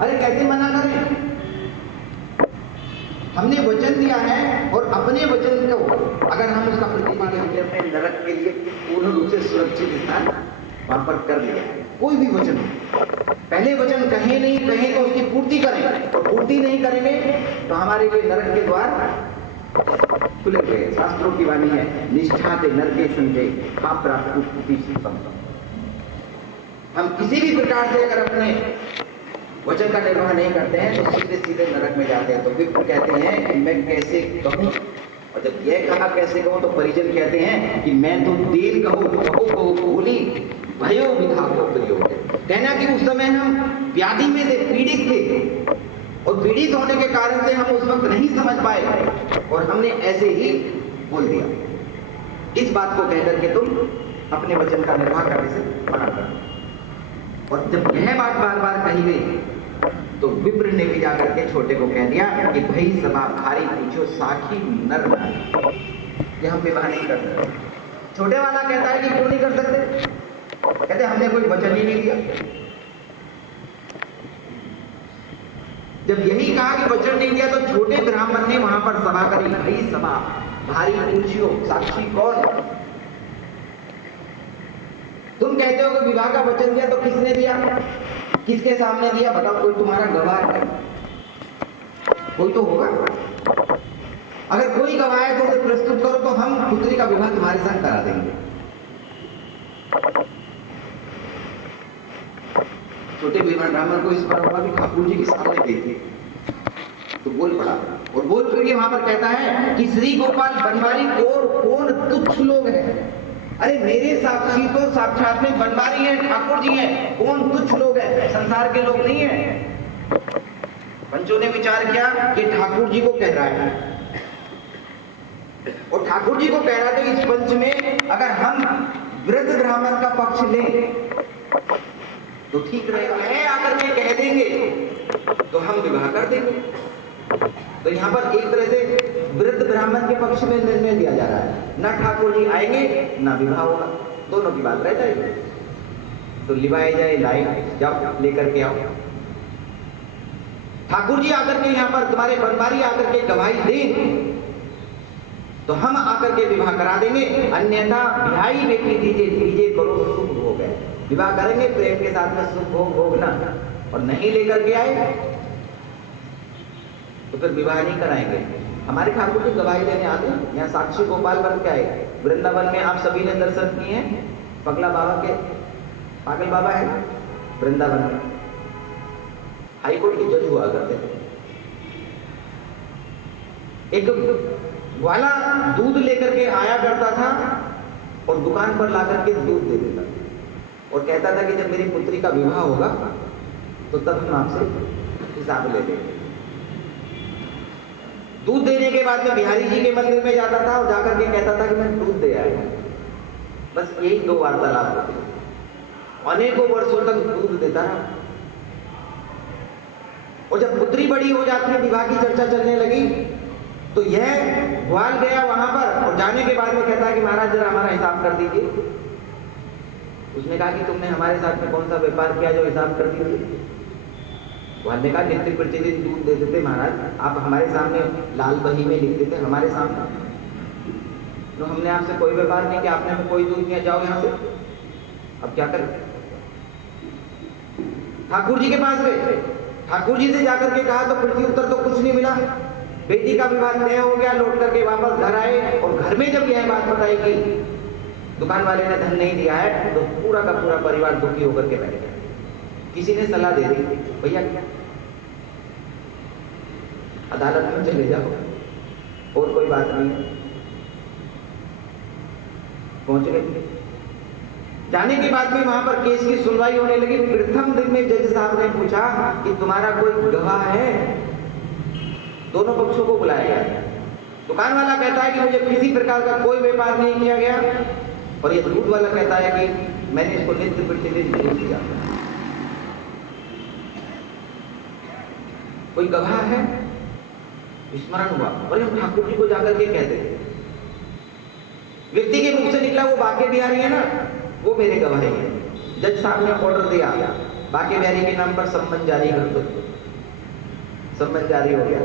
अरे कैसे मना करें, हमने वचन दिया है और अपने वचन को अगर हम उसका प्रतिपादन करते हैं, अपने नरक के लिए पूर्ण रूप से सुरक्षित स्थान वहां पर कर लिया है। कोई भी वचन, पहले वचन कहें नहीं, कहें तो उसकी पूर्ति करें, और पूर्ति नहीं करेंगे तो हमारे लिए नरक के द्वार खुले हुए। शास्त्रों की वाणी है, निष्ठा से नरके संजय खा प्राप्त। हम किसी भी प्रकार से अगर अपने वचन का निर्वाह नहीं करते हैं तो सीधे सीधे नरक में जाते हैं। तो विप्र कहते हैं कि मैं कैसे कहूं, और जब यह कहा कैसे कहूं तो परिजन कहते हैं कि मैं तो देर कहूं, कहो भूली भयो विधाको प्रयोग। कहना कि उस समय हम व्याधि में थे, पीड़ित थे, और पीड़ित होने के कारण से हम उस वक्त नहीं समझ पाए और हमने ऐसे ही बोल दिया। इस बात को कहकर के तुम अपने वचन का निर्वाह करने से मना कर। और जब यह बात बार बार कही गई तो विप्र ने भी जाकर के छोटे को कह दिया कि भाई सभा भारी पूछो साखी नर बना, ये हम विवाह नहीं कर सकते। छोटे वाला कहता है कि क्यों नहीं कर सकते? कहते हमने कोई वचन ही नहीं दिया। जब यही कहा कि वचन नहीं दिया तो छोटे ब्राह्मण ने वहां पर सभा करी, भाई सभा भारी पूछियो साक्षी कौन? तुम कहते हो कि विवाह का वचन दिया, तो किसने दिया, किसके सामने दिया? बताओ, कोई तुम्हारा गवाह है? कोई तो होगा। अगर कोई गवाह है तो उसे प्रस्तुत करो, तो हम पुत्री का विवाह तुम्हारे साथ करा देंगे। छोटे ब्राह्मण को इस पर होगा कि ठाकुर जी के सामने देखिए, तो बोल पड़ा और बोल फिर वहां पर कहता है कि श्री गोपाल बनवारी और कौन तुच्छ लोग हैं। अरे मेरे साक्षी तो साक्षात में बनवारी है, ठाकुर जी हैं, कौन तुच्छ लोग हैं? संसार के लोग नहीं है। पंचों ने विचार किया कि ठाकुर जी को कह रहा है, और ठाकुर जी को कह रहा था। इस पंच में अगर हम वृद्ध ब्राह्मण का पक्ष लें तो ठीक रहेगा, है आकर के कह देंगे तो हम विवाह कर देंगे। तो यहाँ पर एक तरह से वृद्ध ब्राह्मण के पक्ष में निर्णय दिया जा रहा है, ना ठाकुर जी आएंगे ना विवाह होगा, दोनों की बात रह जाएगी। तो लिवाए जाए, लाई जाओ, लेकर के आओ। ठाकुर जी आकर के यहाँ पर तुम्हारे बनवारी आकर के गवाही दें तो हम आकर के विवाह करा देंगे, अन्यथा बिहाई बेटी दीजिए करो सुख हो गए। विवाह करेंगे प्रेम के साथ में, सुख भोग भोगना, और नहीं लेकर के आए तो फिर विवाह नहीं कराएंगे। हमारे ठाकुर जी गवाही देने आते हैं, यहाँ साक्षी गोपाल बन के आए। वृंदावन में आप सभी ने दर्शन किए हैं, पगला बाबा के, पागल बाबा है वृंदावन में, हाईकोर्ट के जज हुआ करते थे। एक ग्वाला दूध लेकर के आया करता था और दुकान पर लाकर के दूध दे देता था और कहता था कि जब मेरी पुत्री का विवाह होगा तो तब हम आपसे हिसाब ले लेंगे। दूध देने के बाद में बिहारी जी के मंदिर में जाता था और जाकर के कहता था कि मैं दूध दे आया। बस यही दो वार्तालाप होते, अनेकों वर्षों तक दूध देता रहा। और जब पुत्री बड़ी हो जाती है, विवाह की चर्चा चलने लगी, तो यह ग्वाल गया वहां पर और जाने के बाद में कहता है कि महाराज जरा हमारा हिसाब कर दीजिए। उसने कहा कि तुमने हमारे साथ में कौन सा व्यापार किया जो हिसाब कर दीजिए? ग्वाल ने कहा नित्य प्रतिदिन दूध दे देते महाराज, आप हमारे सामने लाल बही में लिख देते हमारे सामने, तो हमने आपसे कोई व्यापार नहीं किया, आपने हमें कोई दूध नहीं, जाओ यहाँ से। अब क्या करें? ठाकुर जी के पास गए, ठाकुर जी से जाकर के कहा तो पृथ्वी उत्तर तो कुछ नहीं मिला। बेटी का विवाह तय हो गया, लौट करके वापस घर आए और घर में जब यह बात बताई कि दुकान वाले ने धन नहीं दिया है, तो पूरा का पूरा परिवार दुखी होकर के बैठ गया। किसी ने सलाह दे दी, भैया अदालत में चले जाओ, और कोई बात नहीं है। पहुंच गए, जाने के बाद में वहां पर केस की सुनवाई होने लगी। प्रथम दिन में जज साहब ने पूछा कि तुम्हारा कोई गवाह है? दोनों पक्षों को बुलाया गया। दुकान वाला कहता है कि मुझे किसी प्रकार का कोई व्यापार नहीं किया गया, और ये दूध वाला कहता है कि मैंने इसको नित्य प्रतिदिन दूध दिया। कोई गवाह है? स्मरण हुआ और हम ठाकुर जी को जाकर के कहते थे, व्यक्ति के मुख से निकला वो बाके बिहारी है ना, वो मेरे गवाही है। जज साहब ने ऑर्डर दिया, बाके बिहारी के नाम पर सम्मन जारी कर दो। सम्मन जारी हो गया।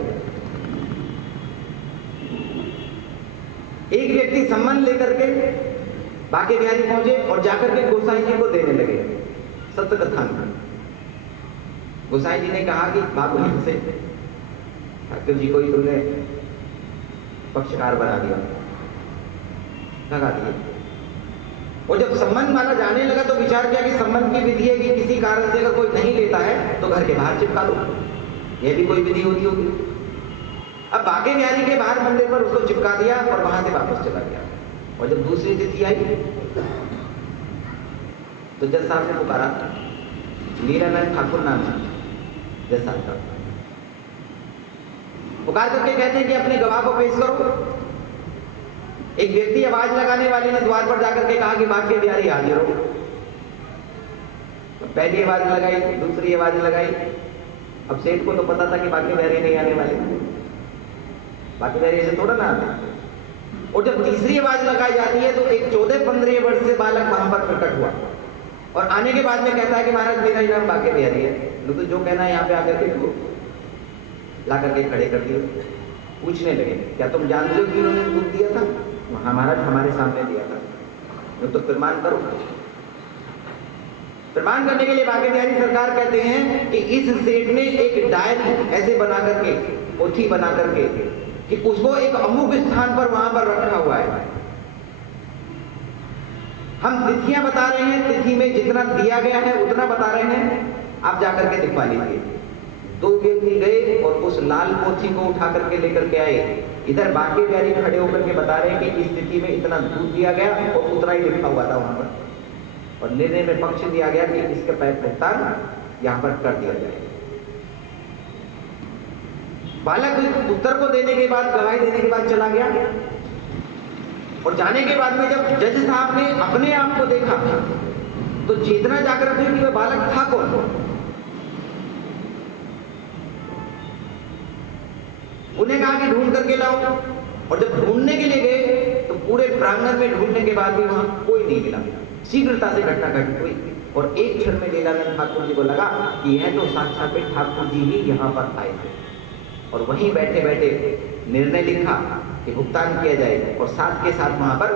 एक व्यक्ति सम्मन लेकर के बाके बिहारी पहुंचे और जाकर के गोसाई जी को देने लगे सत्य कथान। गोसाई जी ने कहा कि बाबू से ठाकुर जी को ही तुमने पक्षकार बना दिया, लगा दिया। और जब सम्मान वाला जाने लगा तो विचार किया कि सम्मान की विधि है कि किसी कारण से अगर कोई नहीं लेता है तो घर के बाहर चिपका दो, यह भी कोई विधि होती होगी। अब बाके बिहारी के बाहर मंदिर पर उसको चिपका दिया और वहां से वापस चला गया। और जब दूसरी तिथि आई तो जज साहब ने पुकारा, लीलानंद ठाकुर नाम है जज साहब का। पुकार करके कहते हैं कि अपने गवाह को पेश करो। एक व्यक्ति आवाज लगाने वाले ने द्वार पर जाकर के कहा कि भाग्य बिहारी हाजिर हो। तो पहली आवाज लगाई, दूसरी आवाज लगाई। अब सेठ को तो पता था कि भाग्य बिहारी नहीं आने वाले, भाग्य बिहारी ऐसे थोड़ा ना आते। और जब तीसरी आवाज लगाई जाती है तो एक 14-15 वर्ष से बालक वहां पर प्रकट हुआ और आने के बाद में कहता है कि महाराज मेरा ही नाम भाग्य बिहारी है। तो जो कहना है यहाँ पे आकर के ला करके खड़े कर दिए। पूछने लगे, क्या तुम जानते हो कि उन्होंने दूध दिया था? महाराज हमारे सामने दिया था। तो प्रमाण करो। प्रमाण करने के लिए भाग्य बिहारी सरकार कहते हैं कि इस सेठ ने एक डायरी ऐसे बना करके, पोथी बना करके कि उसको एक अमुक स्थान पर वहां पर रखा हुआ है। हम तिथियां बता रहे हैं, तिथि में जितना दिया गया है उतना बता रहे हैं, आप जाकर के दिखवा लीजिए। 2 व्यक्ति गए और उस लाल पोथी को उठा करके लेकर के आए। इधर भाग्य बिहारी खड़े होकर के बता रहे हैं कि इस तिथि में इतना दूध दिया गया और उतना ही लिखा हुआ था वहां पर। और निर्णय में पक्ष दिया गया कि इसका भुगतान यहां पर कर दिया जाए। बालक उत्तर को देने के बाद, गवाही देने के बाद चला गया और जाने के बाद में जब जज साहब ने अपने आप को देखा तो चेतना जागृत हुई कि वह बालक था कौन। उन्हें कहा कि ढूंढ करके लाओ। और जब ढूंढने के लिए गए तो पूरे प्रांगण में ढूंढने के बाद भी वहां कोई नहीं मिला। शीघ्रता से घटना घटित हुई और एक क्षण में लीलानंद ठाकुर जी को लगा कि यह तो साक्षात ठाकुर जी ही यहाँ पर आए थे। और वहीं बैठे बैठे निर्णय लिखा कि भुगतान किया जाए और साथ के साथ वहां पर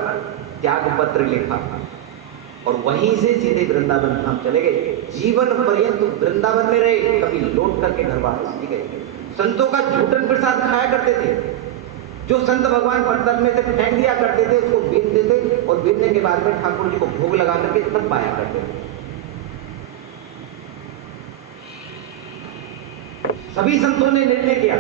त्याग पत्र लिखा और वहीं से सीधे वृंदावन धाम चले गए। जीवन पर्यंत वृंदावन में रहे, कभी लौट करके घर वापस नहीं गए। संतों का झूठन प्रसाद खाया करते थे। जो संत भगवान पत्थर में से फेंक दिया करते थे उसको बीनते थे और बीनने के बाद में ठाकुर जी को भोग लगा करके तब पाया करते थे। सभी संतों ने निर्णय किया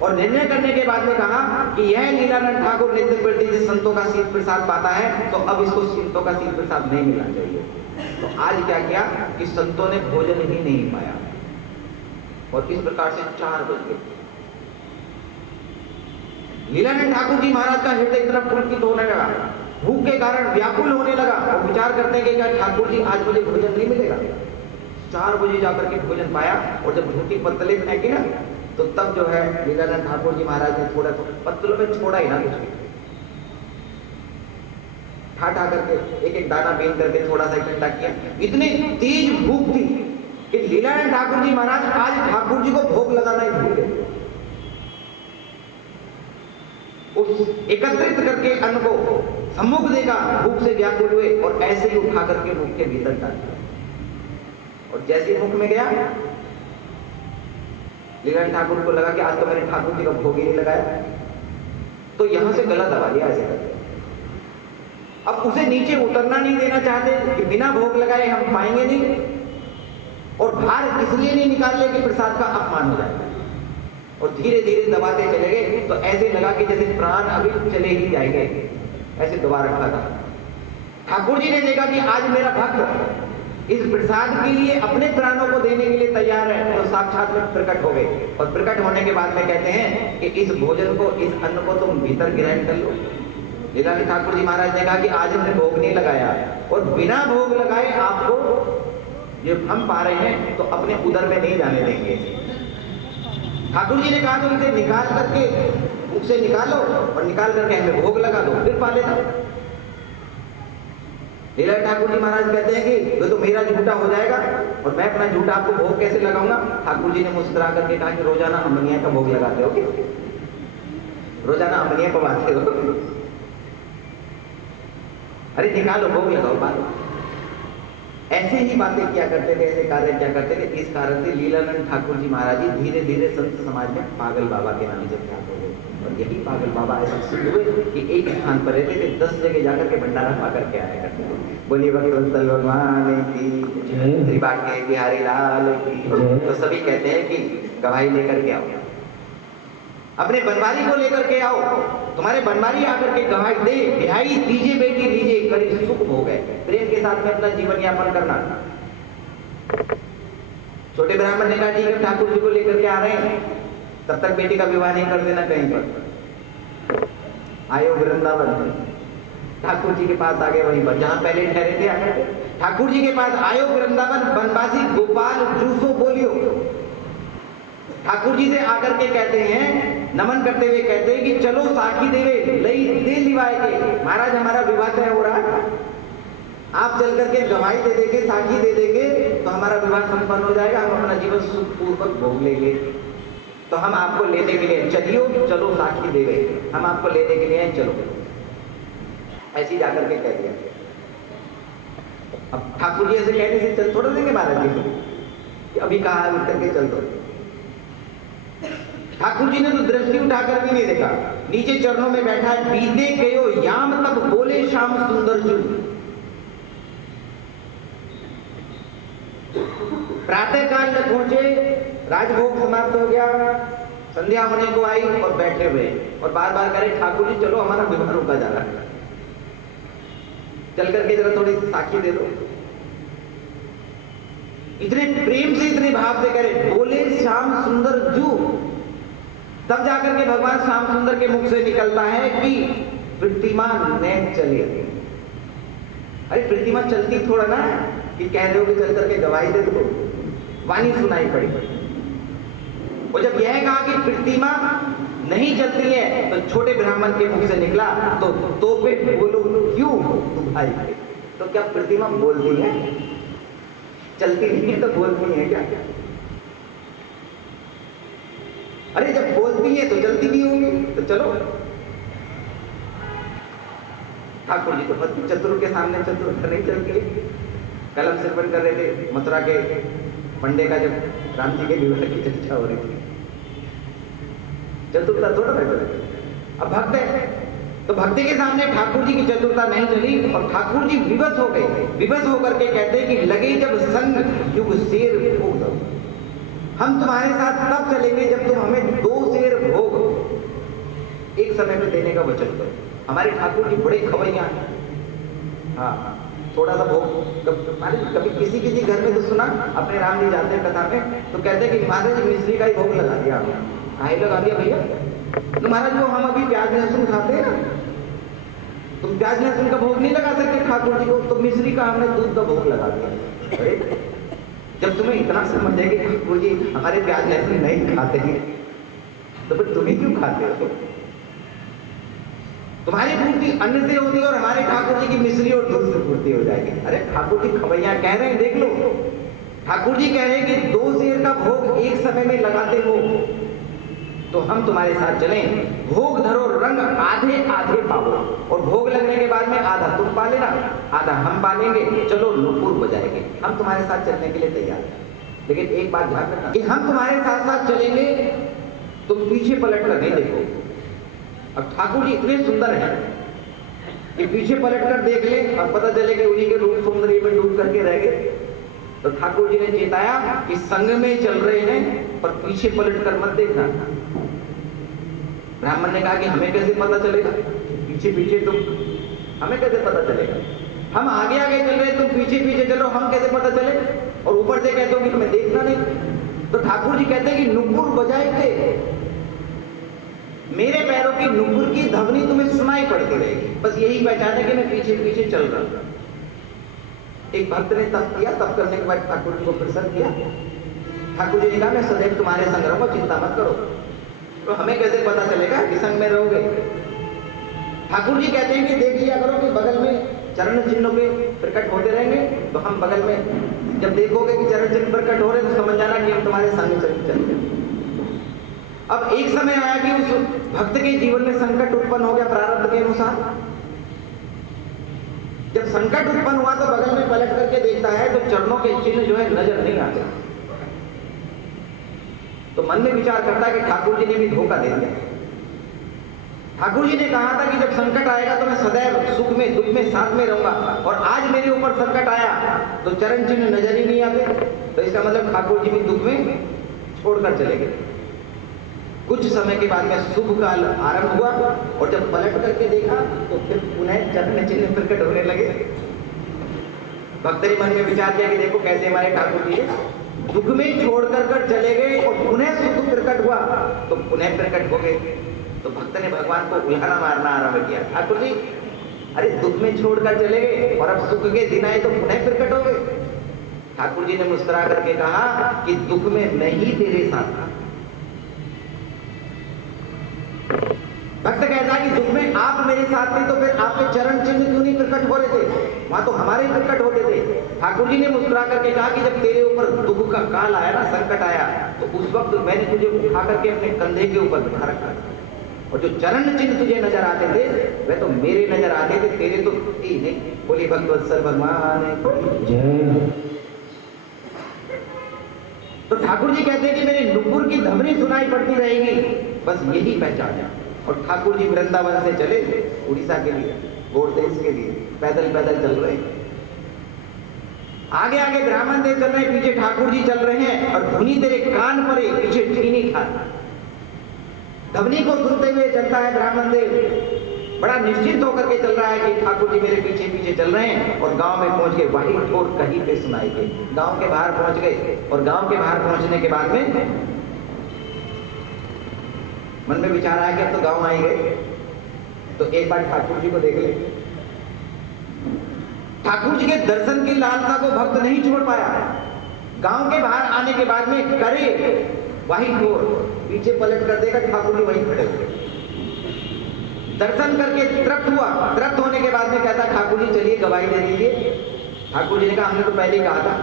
और निर्णय करने के बाद में कहा कि यह लीलानंद ठाकुर नित्य प्रति जिस संतों का शीत प्रसाद पाता है तो अब इसको संतों का शीत प्रसाद नहीं मिलना चाहिए। तो आज क्या किया कि संतों ने भोजन ही नहीं पाया और इस प्रकार से 4 बज गए। लीलानंद ठाकुर जी महाराज का हृदय इतना पुलकित होने लगा, भूख के कारण व्याकुल होने लगा और विचार करते हैं कि क्या ठाकुर जी आज मुझे भोजन नहीं मिलेगा। 4 बजे जाकर के भोजन पाया और जब झूठी पत्तले फेंके ना तो तब जो है लीलानंद ठाकुर जी महाराज ने थोड़ा तो पत्तलों में छोड़ा ही ना कुछ भी, ठाठा करके एक एक दाना बीन करके थोड़ा सा इकट्ठा किया। इतनी तेज भूख थी कि लीलानंद ठाकुर जी महाराज आज ठाकुर जी को भोग लगाना ही भूल गए। उस एकत्रित करके अन्न को सम्मुख देखा, भूख से व्याकुल हुए और ऐसे ही उठा करके मुख के भीतर डाल दिया। और जैसे ही मुख में गया लीलानंद ठाकुर को लगा कि आज तो मैंने ठाकुर जी का भोग ही नहीं लगाया, तो यहां से गला दबा लिया ऐसे करके। अब उसे नीचे उतरना नहीं देना चाहते कि बिना भोग लगाए हम पाएंगे नहीं, और बाहर इसलिए नहीं निकाल ले कि प्रसाद का अपमान हो जाएगा। और धीरे धीरे दबाते चले गए तो ऐसे लगा कि जैसे प्राण अभी चले ही जाएंगे, ऐसे दबा रखा था। ठाकुर जी ने देखा कि आज मेरा भक्त इस प्रसाद के लिए अपने प्राणों को देने के लिए तैयार है, तो साक्षात में प्रकट हो गए। और प्रकट होने के बाद में कहते हैं कि इस भोजन को, इस अन्न को तुम भीतर ग्रहण कर लो। लीलानंद ठाकुर जी महाराज ने कहा कि आज हमने भोग नहीं लगाया और बिना भोग लगाए आपको ये हम पा रहे हैं तो अपने उदर में नहीं जाने देंगे। ठाकुर जी ने कहा तो इसे निकाल करके मुख से निकालो और निकाल करके हमें भोग लगा दो, फिर पा लेना। लीलानंद ठाकुर जी महाराज कहते हैं कि वो तो मेरा झूठा हो जाएगा और मैं अपना झूठा आपको भोग कैसे लगाऊंगा। ठाकुर जी ने मुस्कुरा करके कहा कि रोजाना अमनिया का भोग लगाते हो, रोजाना अमनिया पवाते हो, अरे निकालो भोग लगाओ बात। ऐसे ही बातें क्या करते थे, ऐसे कार्य क्या करते थे। इस कारण से लीलानंद ठाकुर जी महाराज जी धीरे धीरे संत समाज में पागल बाबा के नाम से ख्यात हो गए। और यही पागल बाबा ऐसा सिद्ध हुए कि एक स्थान पर रहते थे, 10 जगह जाकर के भंडारा पा करके आया करते थे। बोलिए भगवंत भगवान की श्री बांके बिहारी लाल की। तो सभी कहते हैं कि गवाही लेकर के आओ। अपने बनवारी को लेकर के आओ, तुम्हारे बनवारी आकर के गवाही दे, बिहाई दीजिए बेटी लीजिए, करी सुख हो गए। प्रेम के साथ में अपना जीवन यापन करना। छोटे ब्राह्मण ने कहा ठीक है, ठाकुर जी को लेकर के आ रहे हैं, तब तक बेटी का विवाह नहीं कर देना कहीं पर। आयो वृंदावन, ठाकुर जी के पास आ गए, वहीं पर जहां पहले ठहरे थे आकर के। ठाकुर जी के पास आयो वृंदावन, बनवासी गोपाल जूसो बोलियो। ठाकुर जी से आकर के कहते हैं, नमन करते हुए कहते हैं कि चलो साखी देवे लई दे लिवाए के। महाराज हमारा विवाह तय हो रहा है, आप चल करके गवाही दे देंगे, साखी दे देंगे तो हमारा विवाह संपन्न हो जाएगा, हम अपना जीवन सुखपूर्वक भोग लेंगे। तो हम आपको लेने के लिए चलियो, चलो साखी देवे, हम आपको लेने के लिए चलो। ऐसी जाकर के कह दिया। अब ठाकुर जी ऐसे कहने से चल थोड़ा देंगे महाराज जी को, अभी कहा करके चल दो। ठाकुर जी ने तो दृष्टि उठाकर भी नहीं देखा, नीचे चरणों में बैठा है। बीते गयो याम तब बोले श्याम सुंदर जू। प्रातः काल में पहुंचे, राजभोग समाप्त हो गया, संध्या होने को आई और बैठे हुए और बार बार कह रहे ठाकुर जी चलो हमारा विवाह रुका जा रहा है, चल करके जरा थोड़ी साखी दे दो। इतने प्रेम से इतने भाव से कह रहे बोले श्याम सुंदर जू। तब जाकर के भगवान श्याम सुंदर के मुख से निकलता है कि प्रतिमा नैन चले। अरे प्रतिमा चलती थोड़ा ना कि कह रहे हो कि चल करके गवाही दे दो, वाणी सुनाई पड़ी। और जब यह कहा कि प्रतिमा नहीं चलती है तो छोटे ब्राह्मण के मुख से निकला तो पे बोलो क्यों भाई, तो क्या प्रतिमा बोलती है? चलती नहीं है तो बोलती है क्या? अरे जब बोलती है तो चलती भी होंगी, तो चलो। ठाकुर जी तो चतुर के सामने चतुर नहीं चलती। कलम सिर्पण कर रहे थे मथुरा के पंडे का, जब राम जी के विवाह की चर्चा हो रही थी, चतुरता थोड़ा बैठे। अब भक्त है तो भक्ति के सामने ठाकुर जी की चतुरता नहीं चली और ठाकुर जी विवश हो गए। विवश होकर के कहते हैं कि लगे जब संग युग शेर भोग दो। हम तुम्हारे साथ तब चलेंगे जब तुम हमें 2 शेर भोग एक समय में देने का वचन करो। हमारे ठाकुर जी बड़े खवैया हैं। हाँ, थोड़ा सा भोग कभी किसी घर में तो सुना, अपने राम जी जाते हैं कथा में तो कहते हैं कि महाराज मिश्री का ही भोग लगा दिया। काहे लगा दिया भैया? तो महाराज वो हम अभी प्याज लहसुन खाते हैं ना, तुम प्याज लहसुन का भोग नहीं लगा सकते ठाकुर जी को, तो मिश्री का हमने दूध का भोग लगा दिया। अरे जब तुम्हें इतना समझ है कि ठाकुर जी हमारे प्याज लहसुन नहीं खाते हैं तो फिर तुम्हें क्यों खाते हो? तुम्हारी पूर्ति अन्न से होती है और हमारे ठाकुर जी की मिश्री और दूध से पूर्ति हो जाएगी। अरे ठाकुर जी खवैया कह रहे हैं, देख लो। ठाकुर जी कह रहे हैं कि 2 शेर का भोग एक समय में लगाते हो तो हम तुम्हारे साथ चलें। भोग धरो रंग आधे आधे पाओ, और भोग लगने के बाद में आधा तुम पा लेना, आधा हम पालेंगे। चलो नुपुर बजाएंगे, हम तुम्हारे साथ चलने के लिए तैयार हैं। लेकिन एक बात ध्यान रखना कि हम तुम्हारे साथ साथ चलेंगे, तुम पीछे पलट कर नहीं देखो। अब ठाकुर जी इतने सुंदर हैं कि पीछे पलट कर देख ले और पता चले कि उन्हीं के रूप सौंदर्य में डूब करके रह गए। तो ठाकुर जी ने चेताया कि संग में चल रहे हैं पर पीछे पलट कर मत देखना। ब्राह्मण ने कहा कि हमें कैसे पता चलेगा? पीछे पीछे तुम, हमें कैसे पता चलेगा? हम आगे आगे चल रहे, तुम पीछे पीछे चल रहे हो, हम कैसे पता चले? और ऊपर से कहते हो कि हमें देखना नहीं। तो ठाकुर जी कहते हैं कि नुपुर बजाए थे, मेरे पैरों की नुपुर की ध्वनि तुम्हें सुनाई पड़ती रहेगी, बस यही पहचान है कि मैं पीछे पीछे चल रहा हूं। एक भक्त ने तप किया, तप करने के बाद ठाकुर जी को प्रसन्न किया। ठाकुर जी ने कहा मैं सदैव तुम्हारे संग रहूंगा, चिंता मत करो। तो हमें कैसे पता चलेगा कि संग में रहोगे? ठाकुर जी कहते हैं कि देख लिया करो कि बगल में चरण चिन्हों के प्रकट होते रहेंगे, तो हम बगल में जब देखोगे कि चरण चिन्ह प्रकट हो रहे तो समझ जाना कि हम तुम्हारे संग चल। अब एक समय आया कि उस भक्त के जीवन में संकट उत्पन्न हो गया प्रारब्ध के अनुसार। जब संकट उत्पन्न हुआ तो बगल में पलट करके देखता है तो चरणों के चिन्ह जो है नजर नहीं आते। तो मन में विचार करता है कि ठाकुर जी ने भी धोखा दे दिया। ठाकुर जी ने कहा था कि जब संकट आएगा तो मैं सदैव सुख में दुख में साथ में रहूंगा, और आज मेरे ऊपर संकट आया तो चरण चिन्ह नजर ही नहीं आते। तो इसका मतलब ठाकुर जी भी दुख में छोड़कर चले गए। कुछ समय के बाद में शुभ काल आरंभ हुआ और जब पलट करके देखा तो फिर पुनः चरण चिन्ह प्रकट होने लगे। भक्त ने मन में विचार किया कि देखो कैसे हमारे ठाकुर जी दुख में छोड़ कर चले गए और पुनः सुख प्रकट हुआ तो पुनः प्रकट हो गए। तो भक्त ने भगवान को उल्हाना मारना आरंभ किया, ठाकुर जी अरे दुख में छोड़कर चले गए और अब सुख के दिन आए तो पुनः प्रकट हो गए। ठाकुर जी ने मुस्कुरा करके कहा कि दुख में नहीं तेरे साथ था। भक्त कहता है कि दुख में आप मेरे साथ थे तो फिर आपके चरण चिन्ह क्यों नहीं प्रकट हो रहे थे, वहां तो हमारे प्रकट होते थे। ठाकुर जी ने मुस्कुरा करके कहा कि जब तेरे ऊपर दुख का काल आया ना, संकट आया, तो उस वक्त मैंने तुझे उठा करके अपने कंधे के ऊपर बिठा रखा था और जो चरण चिन्ह तुझे नजर आते थे वह तो मेरे नजर आते थे, तेरे तो थे ही नहीं। बोली भगवत्सल भगवान जय। तो ठाकुर जी कहते हैं कि मेरे नुपुर की धमनी सुनाई पड़ती रहेगी, बस यही पहचान है। और ठाकुर जी वृंदावन से चले उड़ीसा के लिए, गोड़ देश के लिए, पैदल पैदल चल रहे हैं। आगे आगे ब्राह्मण देव चल रहे हैं, पीछे ठाकुर जी चल रहे हैं और धुनी तेरे कान पर है, पीछे ठीनी खान। ध्वनि को सुनते हुए चलता है ब्राह्मण देव, बड़ा निश्चित होकर के चल रहा है कि ठाकुर जी मेरे पीछे पीछे चल रहे हैं। और गांव में पहुंच गए, वही ठोर कहीं पे सुनाई गई। गांव के बाहर पहुंच गए और गांव के बाहर पहुंचने के बाद में मन में विचार आया कि अब तो गांव आए गए तो एक बार ठाकुर जी को देख ले। ठाकुर जी के दर्शन की लालसा को भक्त नहीं छोड़ पाया। गांव के बाहर आने के बाद में करे वही ठोर, पीछे पलट कर देगा, ठाकुर जी वहीं खड़े हुए। दर्शन करके तृप्त हुआ, तृप्त होने के बाद में कहता ठाकुर जी चलिए गवाही दे दीजिए। ठाकुर जी ने कहा हमने तो पहले ही कहा था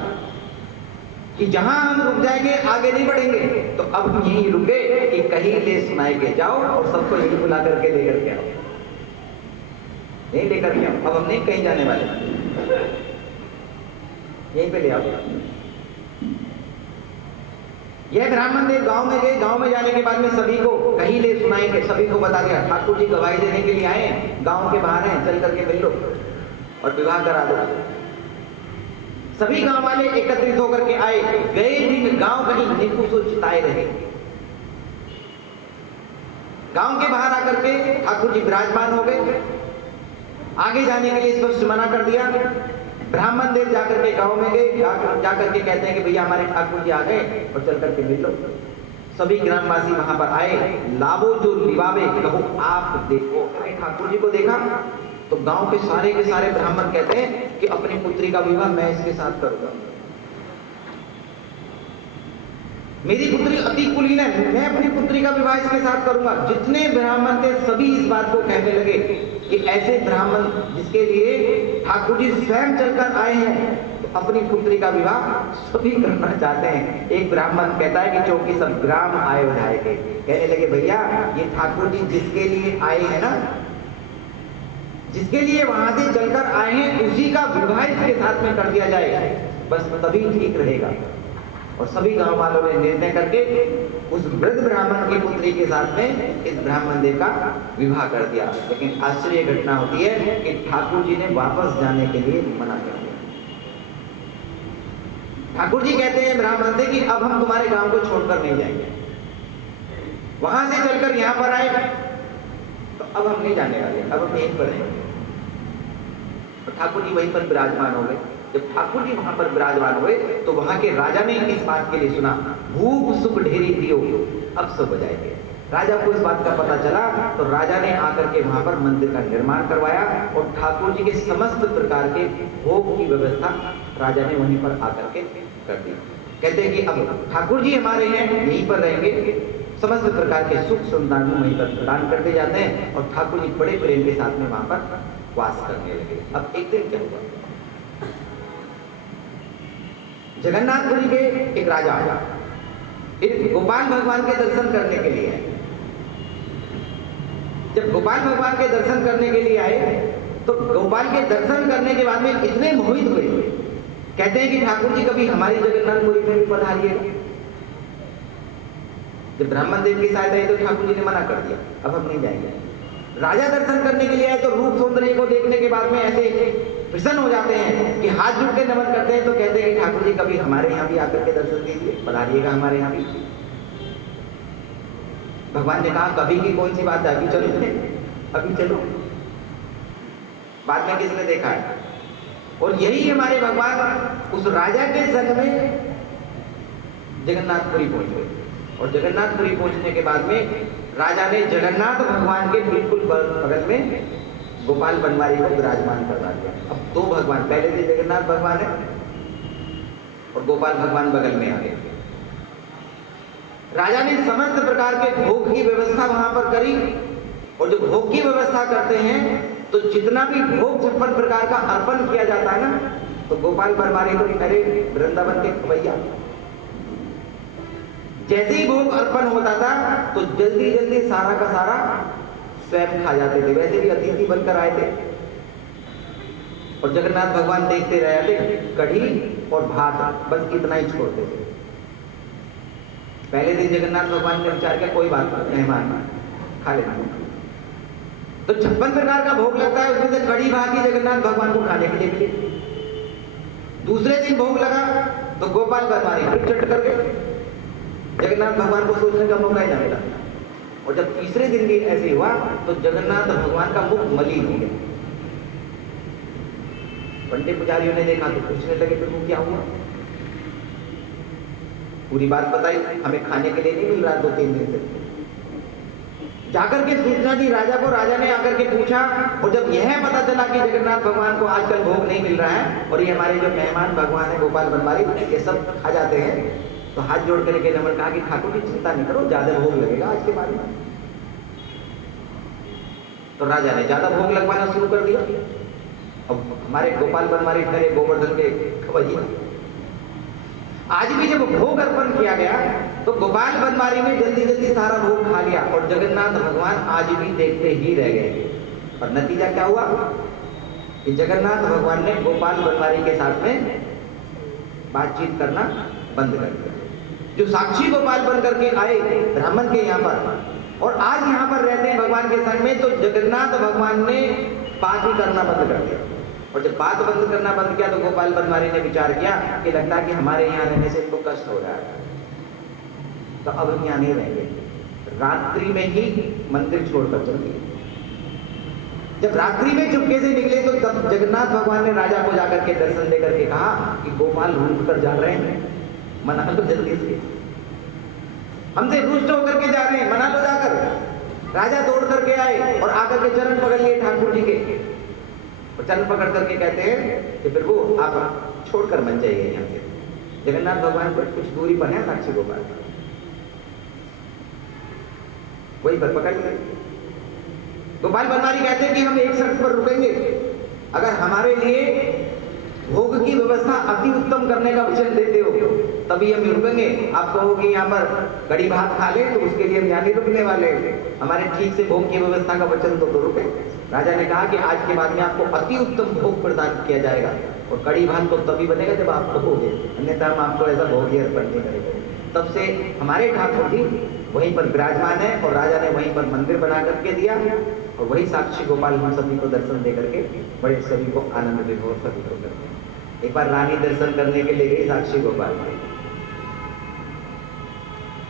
कि जहां हम रुक जाएंगे आगे नहीं बढ़ेंगे, तो अब हम यहीं रुके कि कहीं ले सुनाए के जाओ और सबको यहीं बुला करके लेकर के आओ, यहीं लेकर के आओ। अब हम नहीं कहीं जाने वाले, यहीं पे ले आओ। यह ब्राह्मण देव गांव में गए, गांव में जाने के बाद में सभी को कहीं ले सुनाएंगे, सभी को बता दिया ठाकुर जी गवाही देने के लिए आए, गांव के बाहर हैं, चल करके मिल लो और विवाह करा दो। सभी गांव वाले एकत्रित होकर के आए। गए दिन गांव कहीं निकुसो चिताए रहे। गांव के बाहर आकर के ठाकुर जी विराजमान हो गए। आगे जाने के लिए स्पष्ट मना कर दिया। ब्राह्मण देव जाकर के गांव में गए, जाकर के कहते हैं कि भैया हमारे ठाकुर जी आ गए और चल करके मिल लो। सभी ग्रामवासी वहां पर आए। लावो जो लिवावे कहो आप देखो। ठाकुर जी को देखा तो गांव के सारे ब्राह्मण कहते हैं कि अपनी पुत्री का विवाह मैं इसके साथ करूंगा। मेरी पुत्री अति कुलीन है, मैं अपनी पुत्री का विवाह इसके साथ करूंगा। जितने ब्राह्मण थे सभी इस बात को कहने लगे कि ऐसे ब्राह्मण जिसके लिए ठाकुर जी स्वयं चलकर आए हैं तो अपनी पुत्री का विवाह सभी करना चाहते हैं। एक ब्राह्मण कहता है कि चौकी सब ग्राम आए बढ़ाए गए, कहने लगे भैया ये ठाकुर जी जिसके लिए आए हैं ना, जिसके लिए वहां से चलकर आए हैं उसी का विवाह इसके साथ में कर दिया जाए, बस तभी ठीक रहेगा। और सभी गांव वालों ने निर्णय करके उस वृद्ध ब्राह्मण की पुत्री के साथ में इस ब्राह्मण देव का विवाह कर दिया। लेकिन आश्चर्य घटना होती है कि ठाकुर जी ने वापस जाने के लिए मना कर दिया। ठाकुर जी कहते हैं ब्राह्मण से कि अब हम तुम्हारे गांव को छोड़कर नहीं जाएंगे। वहां से चलकर यहां पर आए तो अब हम नहीं जाने वाले, अब हम यहीं पर रहेंगे। ठाकुर जी वहीं पर विराजमान हो गए। जब ठाकुर जी वहां पर विराजमान हुए तो वहां के राजा ने इस बात के लिए सुना, भूप सुख ढेरी दियो अब सब बजाएंगे। राजा को इस बात का पता चला तो राजा ने आकर के वहां पर मंदिर का निर्माण करवाया और ठाकुर जी के समस्त प्रकार के भोग की व्यवस्था राजा ने वहीं पर आकर के कर दी। कहते हैं कि अब ठाकुर जी हमारे हैं, यहीं पर रहेंगे, समस्त प्रकार के सुख संतान वहीं पर प्रदान करते जाते हैं और ठाकुर जी बड़े प्रेम के साथ में वहां पर वास करने लगे। अब एक दिन क्या हुआ, जगन्नाथपुरी के एक राजा गोपाल भगवान के दर्शन करने के लिए आए। जब गोपाल भगवान के दर्शन करने के लिए आए तो गोपाल के दर्शन करने के बाद में इतने मोहित हुए, कहते हैं कि ठाकुर जी कभी हमारी जगन्नाथपुरी में भी पधारिएगा। जब ब्राह्मण देव की सहायता आई तो ठाकुर जी ने मना कर दिया, अब हम नहीं जाएंगे। राजा दर्शन करने के लिए आए तो रूप सौंदर्य को देखने के बाद में ऐसे प्रसन्न हो जाते हैं कि हाथ जोड़ के नमन करते हैं, तो कहते हैं कि ठाकुर जी कभी हमारे यहाँ भी आकर के दर्शन दीजिए, पधारिएगा हमारे यहाँ भी। भगवान ने कहा कभी की कौन सी बात है, अभी चलो, अभी चलो। बाद में किसने देखा है? और यही हमारे भगवान उस राजा के संग में जगन्नाथपुरी पहुंच गए। और जगन्नाथपुरी पहुंचने के बाद में राजा ने जगन्नाथ भगवान के बिल्कुल बगल में गोपाल बनवारी को विराजमान करवा दिया। अब दो भगवान, पहले से जगन्नाथ भगवान है और गोपाल भगवान बगल में आ गए। राजा ने समस्त प्रकार के भोग की व्यवस्था वहां पर करी। और जो भोग की व्यवस्था करते हैं तो जितना भी भोग 56 प्रकार का अर्पण किया जाता है ना, तो गोपाल बनवारी तो अरे वृंदावन के खवैया, जैसे ही भोग अर्पण होता था तो जल्दी जल्दी सारा का सारा स्वयं खा जाते थे। वैसे भी अतिथि बनकर आए थे। और जगन्नाथ भगवान देखते रहे थे, कढ़ी और भात बस इतना ही छोड़ते थे। पहले दिन जगन्नाथ भगवान ने विचार किया कोई बात नहीं, मेहमान खा लेना। तो 56 प्रकार का भोग लगता है, उसमें से कढ़ी भात ही जगन्नाथ भगवान को खाने के लिए मिली। दूसरे दिन भोग लगा तो गोपाल बनवारी फिर चट कर गए। जगन्नाथ भगवान को सोचने का मौका ही ना मिला। और जब तीसरे दिन भी ऐसे हुआ तो जगन्नाथ भगवान का मुख मलिन हो गया। पंडित पुजारियों ने देखा तो पूछने लगे प्रभु क्या हुआ? पूरी बात बताई, हमें खाने के लिए नहीं मिल रहा 2-3 दिन से। जाकर के सूचना दी राजा को। राजा ने आकर के पूछा, और जब यह पता चला कि जगन्नाथ भगवान को आजकल भोग नहीं मिल रहा है और ये हमारे जो मेहमान भगवान है गोपाल बनवारी ये सब खा जाते हैं, तो हाथ जोड़ करके नमन कहा कि ठाकुर की चिंता नहीं करो, ज्यादा भोग लगेगा आज के बाद में। तो राजा ने ज्यादा भोग लगवाना शुरू कर दिया। अब हमारे गोपाल बनवारी ठहरे गोवर्धन के खवैया। आज भी जब भोग अर्पण किया गया तो गोपाल बनवारी ने जल्दी जल्दी सारा भोग खा लिया और जगन्नाथ भगवान आज भी देखते ही रह गए। और नतीजा क्या हुआ कि जगन्नाथ भगवान ने गोपाल बनवारी के साथ में बातचीत करना बंद कर दिया। जो साक्षी गोपाल बन करके आए ब्राह्मण के यहाँ पर और आज यहाँ पर रहते हैं भगवान के संग में, तो जगन्नाथ भगवान ने बात ही करना बंद कर दिया। और जब बात बंद करना बंद किया तो गोपाल बनवारी ने विचार किया कि लगता है कि हमारे यहाँ रहने से इनको कष्ट हो रहा है, तो अब हम यहाँ नहीं रहेंगे। रात्रि में ही मंदिर छोड़कर चल दिए। जब रात्रि में चुपके से निकले तो तब जगन्नाथ भगवान ने राजा को जाकर के दर्शन देकर के कहा कि गोपाल रूठ कर जा रहे हैं, मना लो जल्दी से, हमसे रुष्ट होकर के जा रहे हैं, मना लो जाकर। राजा दौड़ करके आए और आकर के चरण पकड़ लिए ठाकुर जी के। और चरण पकड़ करके कहते हैं कि प्रभु आप छोड़कर मत जाइए यहाँ से। जगन्नाथ भगवान पर कुछ दूरी पर है साक्षी गोपाल, वहीं पर पकड़ लिए। गोपाल बनवारी कहते हैं कि हम एक शर्त पर रुकेंगे, अगर हमारे लिए भोग की व्यवस्था अति उत्तम करने का वचन देते हो तभी हम रुकेंगे। आप कहो कि यहाँ पर कड़ी भात खा ले तो उसके लिए हम यहाँ नहीं रुकने वाले, हमारे ठीक से भोग की व्यवस्था का वचन तो रुके। राजा ने कहा कि आज के बाद में आपको अति उत्तम भोग प्रदान किया जाएगा और कड़ी भात तो तभी बनेगा जब आप कहोगे, अन्यथा हम आपको ऐसा भोग ही अर्पण नहीं करेंगे। तब से हमारे ठाकुर जी वहीं पर विराजमान है और राजा ने वहीं पर मंदिर बना करके दिया और वही साक्षी गोपाल हम सभी को दर्शन दे करके बड़े सभी को आनंद विभोर सभी को करते हैं। एक बार रानी दर्शन करने के लिए गई साक्षी गोपाल,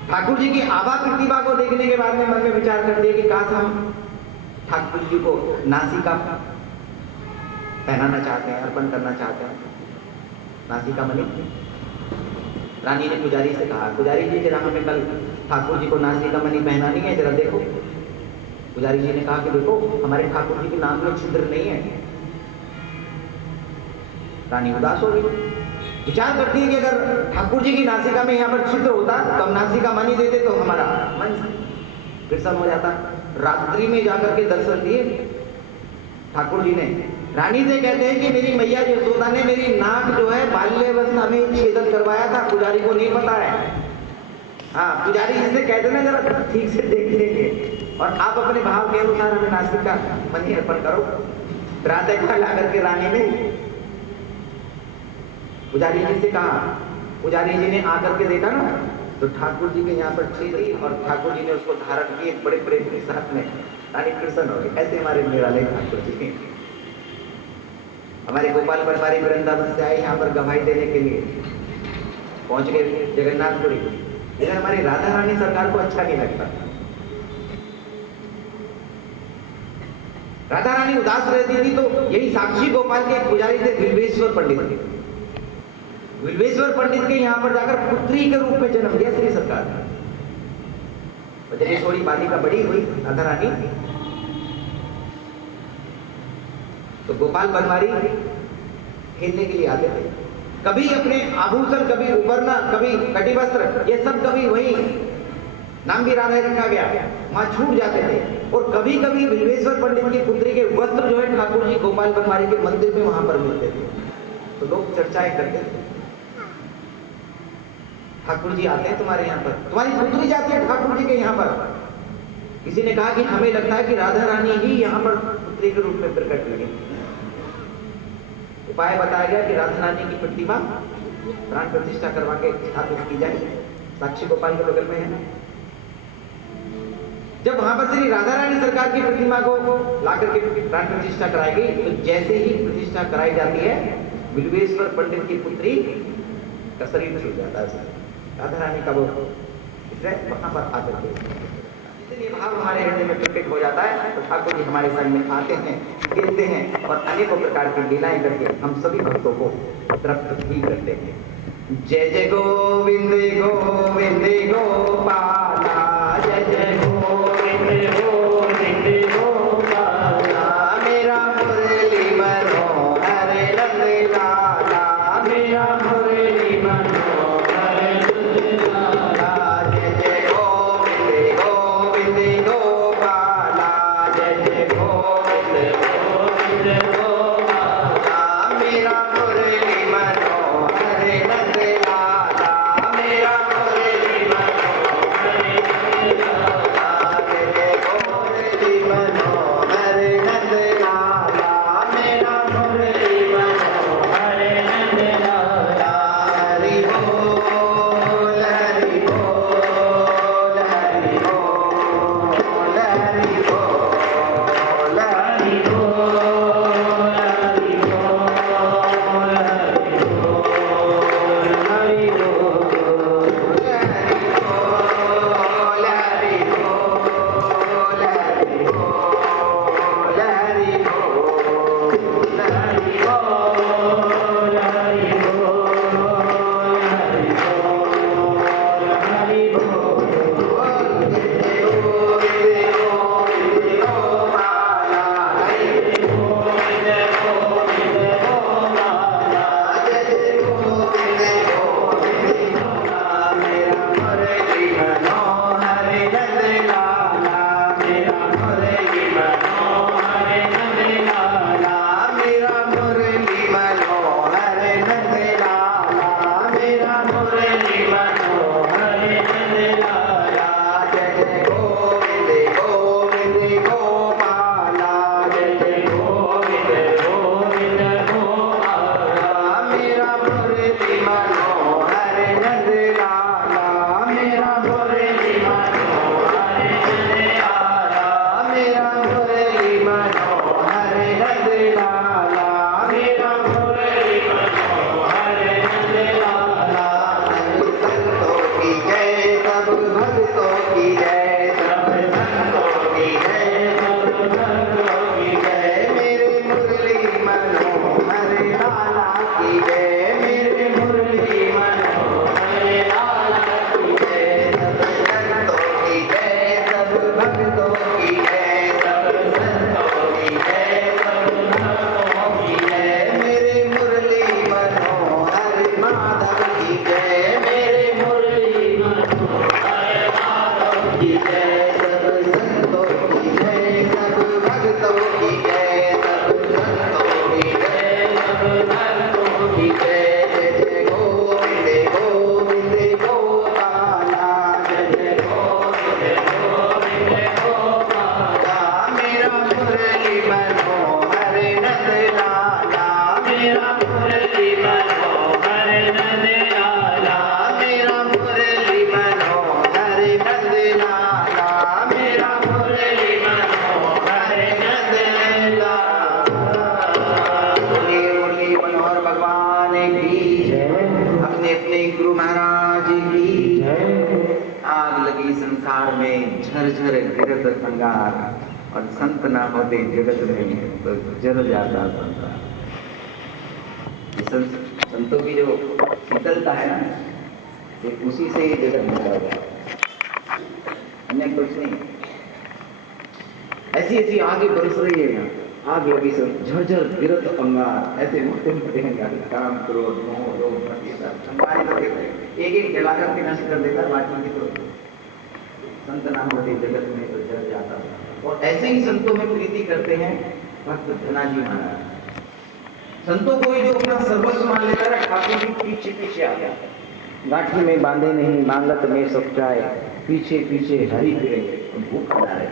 ठाकुर जी की आभा प्रतिभा को देखने के बाद में मन में विचार कर दिया कि काश हम ठाकुर जी को नासिका पहनाना चाहते हैं, अर्पण करना चाहते हैं, नासिका मणि। रानी ने पुजारी से कहा, पुजारी जी जरा हमें कल ठाकुर जी को नासिका मणि पहनानी है, जरा देखो। पुजारी जी ने कहा कि देखो हमारे ठाकुर जी के नाम में छिद्र नहीं है। रानी उदास हो गई, विचार करती है कि अगर ठाकुर जी की नासिका में यहाँ पर छिद्र होता तो हम नासिका मणि देते तो हमारा मन प्रसन्न हो जाता। रात्रि में जाकर के दर्शन दिए ठाकुर जी ने। रानी से कहते हैं कि मेरी मैया यशोदा ने मेरी नाक जो है बाल्यावस्था में छेदन करवाया था, पुजारी को नहीं पता है। हाँ, पुजारी जी से कहते ना जरा ठीक से देख लेंगे और आप अपने भाव के अनुसार हमें नासिका मणि अर्पण करो। प्रातः काल आकर के रानी ने पुजारी जी से कहा, पुजारी जी ने आकर के देखा ना तो ठाकुर जी के यहाँ पर छेदी और ठाकुर जी ने उसको धारण किए बड़े प्रेम के साथ में। रानी प्रसन्न हो गई। ऐसे हमारे निराले ठाकुर जी हमारे गोपाल बनवारी वृंदावन से आए यहाँ पर गवाही देने के लिए, पहुंच गए जगन्नाथपुरी। लेकिन हमारी राधा रानी सरकार को अच्छा नहीं लगता। राधा रानी उदास रहती थी तो यही साक्षी गोपाल के एक पुजारी थे बिल्वेश्वर पंडित। बिल्वेश्वर पंडित के यहाँ पर जाकर पुत्री के रूप में जन्म दिया श्री सरकार ने। थोड़ी बालिका बड़ी हुई राधा रानी, तो गोपाल बनवारी खेलने के लिए आते थे। कभी अपने आभूषण, कभी उपरना, कभी कटिवस्त्र, ये सब कभी वही नाम भी राधा रखा गया, वहां छूट जाते थे। और कभी कभी बिल्वेश्वर पंडित की पुत्री के वस्त्र जो है ठाकुर जी गोपाल बनवारी के मंदिर में वहां पर मिलते थे, तो लोग चर्चाएं करते थे, ठाकुर जी आते हैं तुम्हारे यहाँ पर, तुम्हारी पुत्री जाती है ठाकुर जी के यहाँ पर। किसी ने कहा कि हमें लगता है कि राधा रानी ही यहाँ पर पुत्री के रूप में प्रकट हुई। उपाय बताया गया कि राधा रानी की प्रतिमा प्राण प्रतिष्ठा करवा के स्थापित की जाए, साक्षी गोपाल के बगल में है। जब वहां पर श्री राधा रानी सरकार की प्रतिमा को लाकर के प्राण प्रतिष्ठा कराई गई, तो जैसे ही प्रतिष्ठा कराई जाती है, बिल्वेश्वर पंडित की पुत्री का शरीर छूट जाता है। राधा रानी का वो वहां पर आकर के इतनी भाव हमारे हृदय में प्रकट हो जाता है, तो ठाकुर जी हमारे संग में आते हैं, खेलते हैं और अनेकों प्रकार की लीलाएं करके हम सभी भक्तों को तृप्त भी करते हैं। जय जय गोविंद गोविंद गोपाला, जय जय गोविंद गोविंद गोपाला, मेरा मुरली मनोहर नंद लाला, मेरा मुरली मनोहर नंद लाला। जय जय गोविंद गोविंद गोपाला, जय जय गोविंद गोविंद गोपाला, मेरा मुरली मनोहर नंद लाला, मेरा मुरली मनोहर नंद लाला। जय जय गोविंद मनोहर नंद लाला, मेरा मुरली मनोहर नंद लाला। हरि बोल हरि बोल हरि बोल हरि बोल हरि बोल हरि बोल हरि बोल हरि बोल हरि बोल हरि बोल हरि बोल हरि बोल हरि और संत ना होते जगत में तो जल जाता संसार। संतों की जो शीतलता है ना, ये उसी से ये जगत बना हुआ है, अन्य कुछ नहीं। ऐसी ऐसी आगे बरस रही है यहाँ, आग लगी सब झरझर गिरत अंगार, ऐसे मोटे मोटे अंगार, काम क्रोध मोह लोभ अंगारे तो एक एक जलाकर के नष्ट कर देता, बाकी की तो संत ना होते जगत में तो जल जाता। और ऐसे ही संतों में प्रीति करते हैं भक्त धनाजी महाराज। संतों को जो अपना सर्वस्व मान लेता है, ठाकुर जी पीछे पीछे आ गया, गांठी में बांधे नहीं मांगत में सब जाए, पीछे पीछे हरी फिरे भूख खा रहे।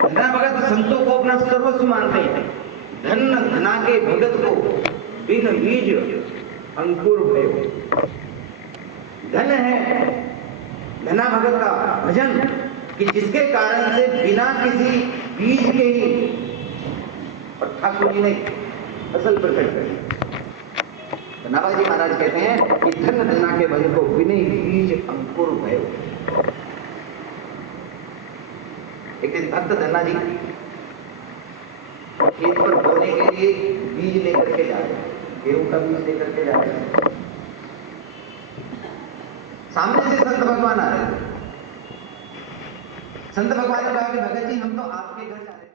धना भगत संतों को अपना सर्वस्व मानते हैं। धन धना के भगत को बिन बीज अंकुर भय। धन है धना भगत का भजन कि जिसके कारण से बिना किसी बीज के ही और ठाकुर जी ने फसल प्रकट करी। नाभाजी महाराज कहते हैं कि धन धना के भजन को बिना बीज अंकुर भय। एक दिन भक्त धन्ना जी खेत पर बोने के लिए बीज लेकर के जा रहे हैं, गेहूं का बीज लेकर के जा रहे हैं। सामने से संत भगवान आ रहे थे। संत भगवान ने कहा कि भगत जी हम तो आपके घर जा रहे हैं।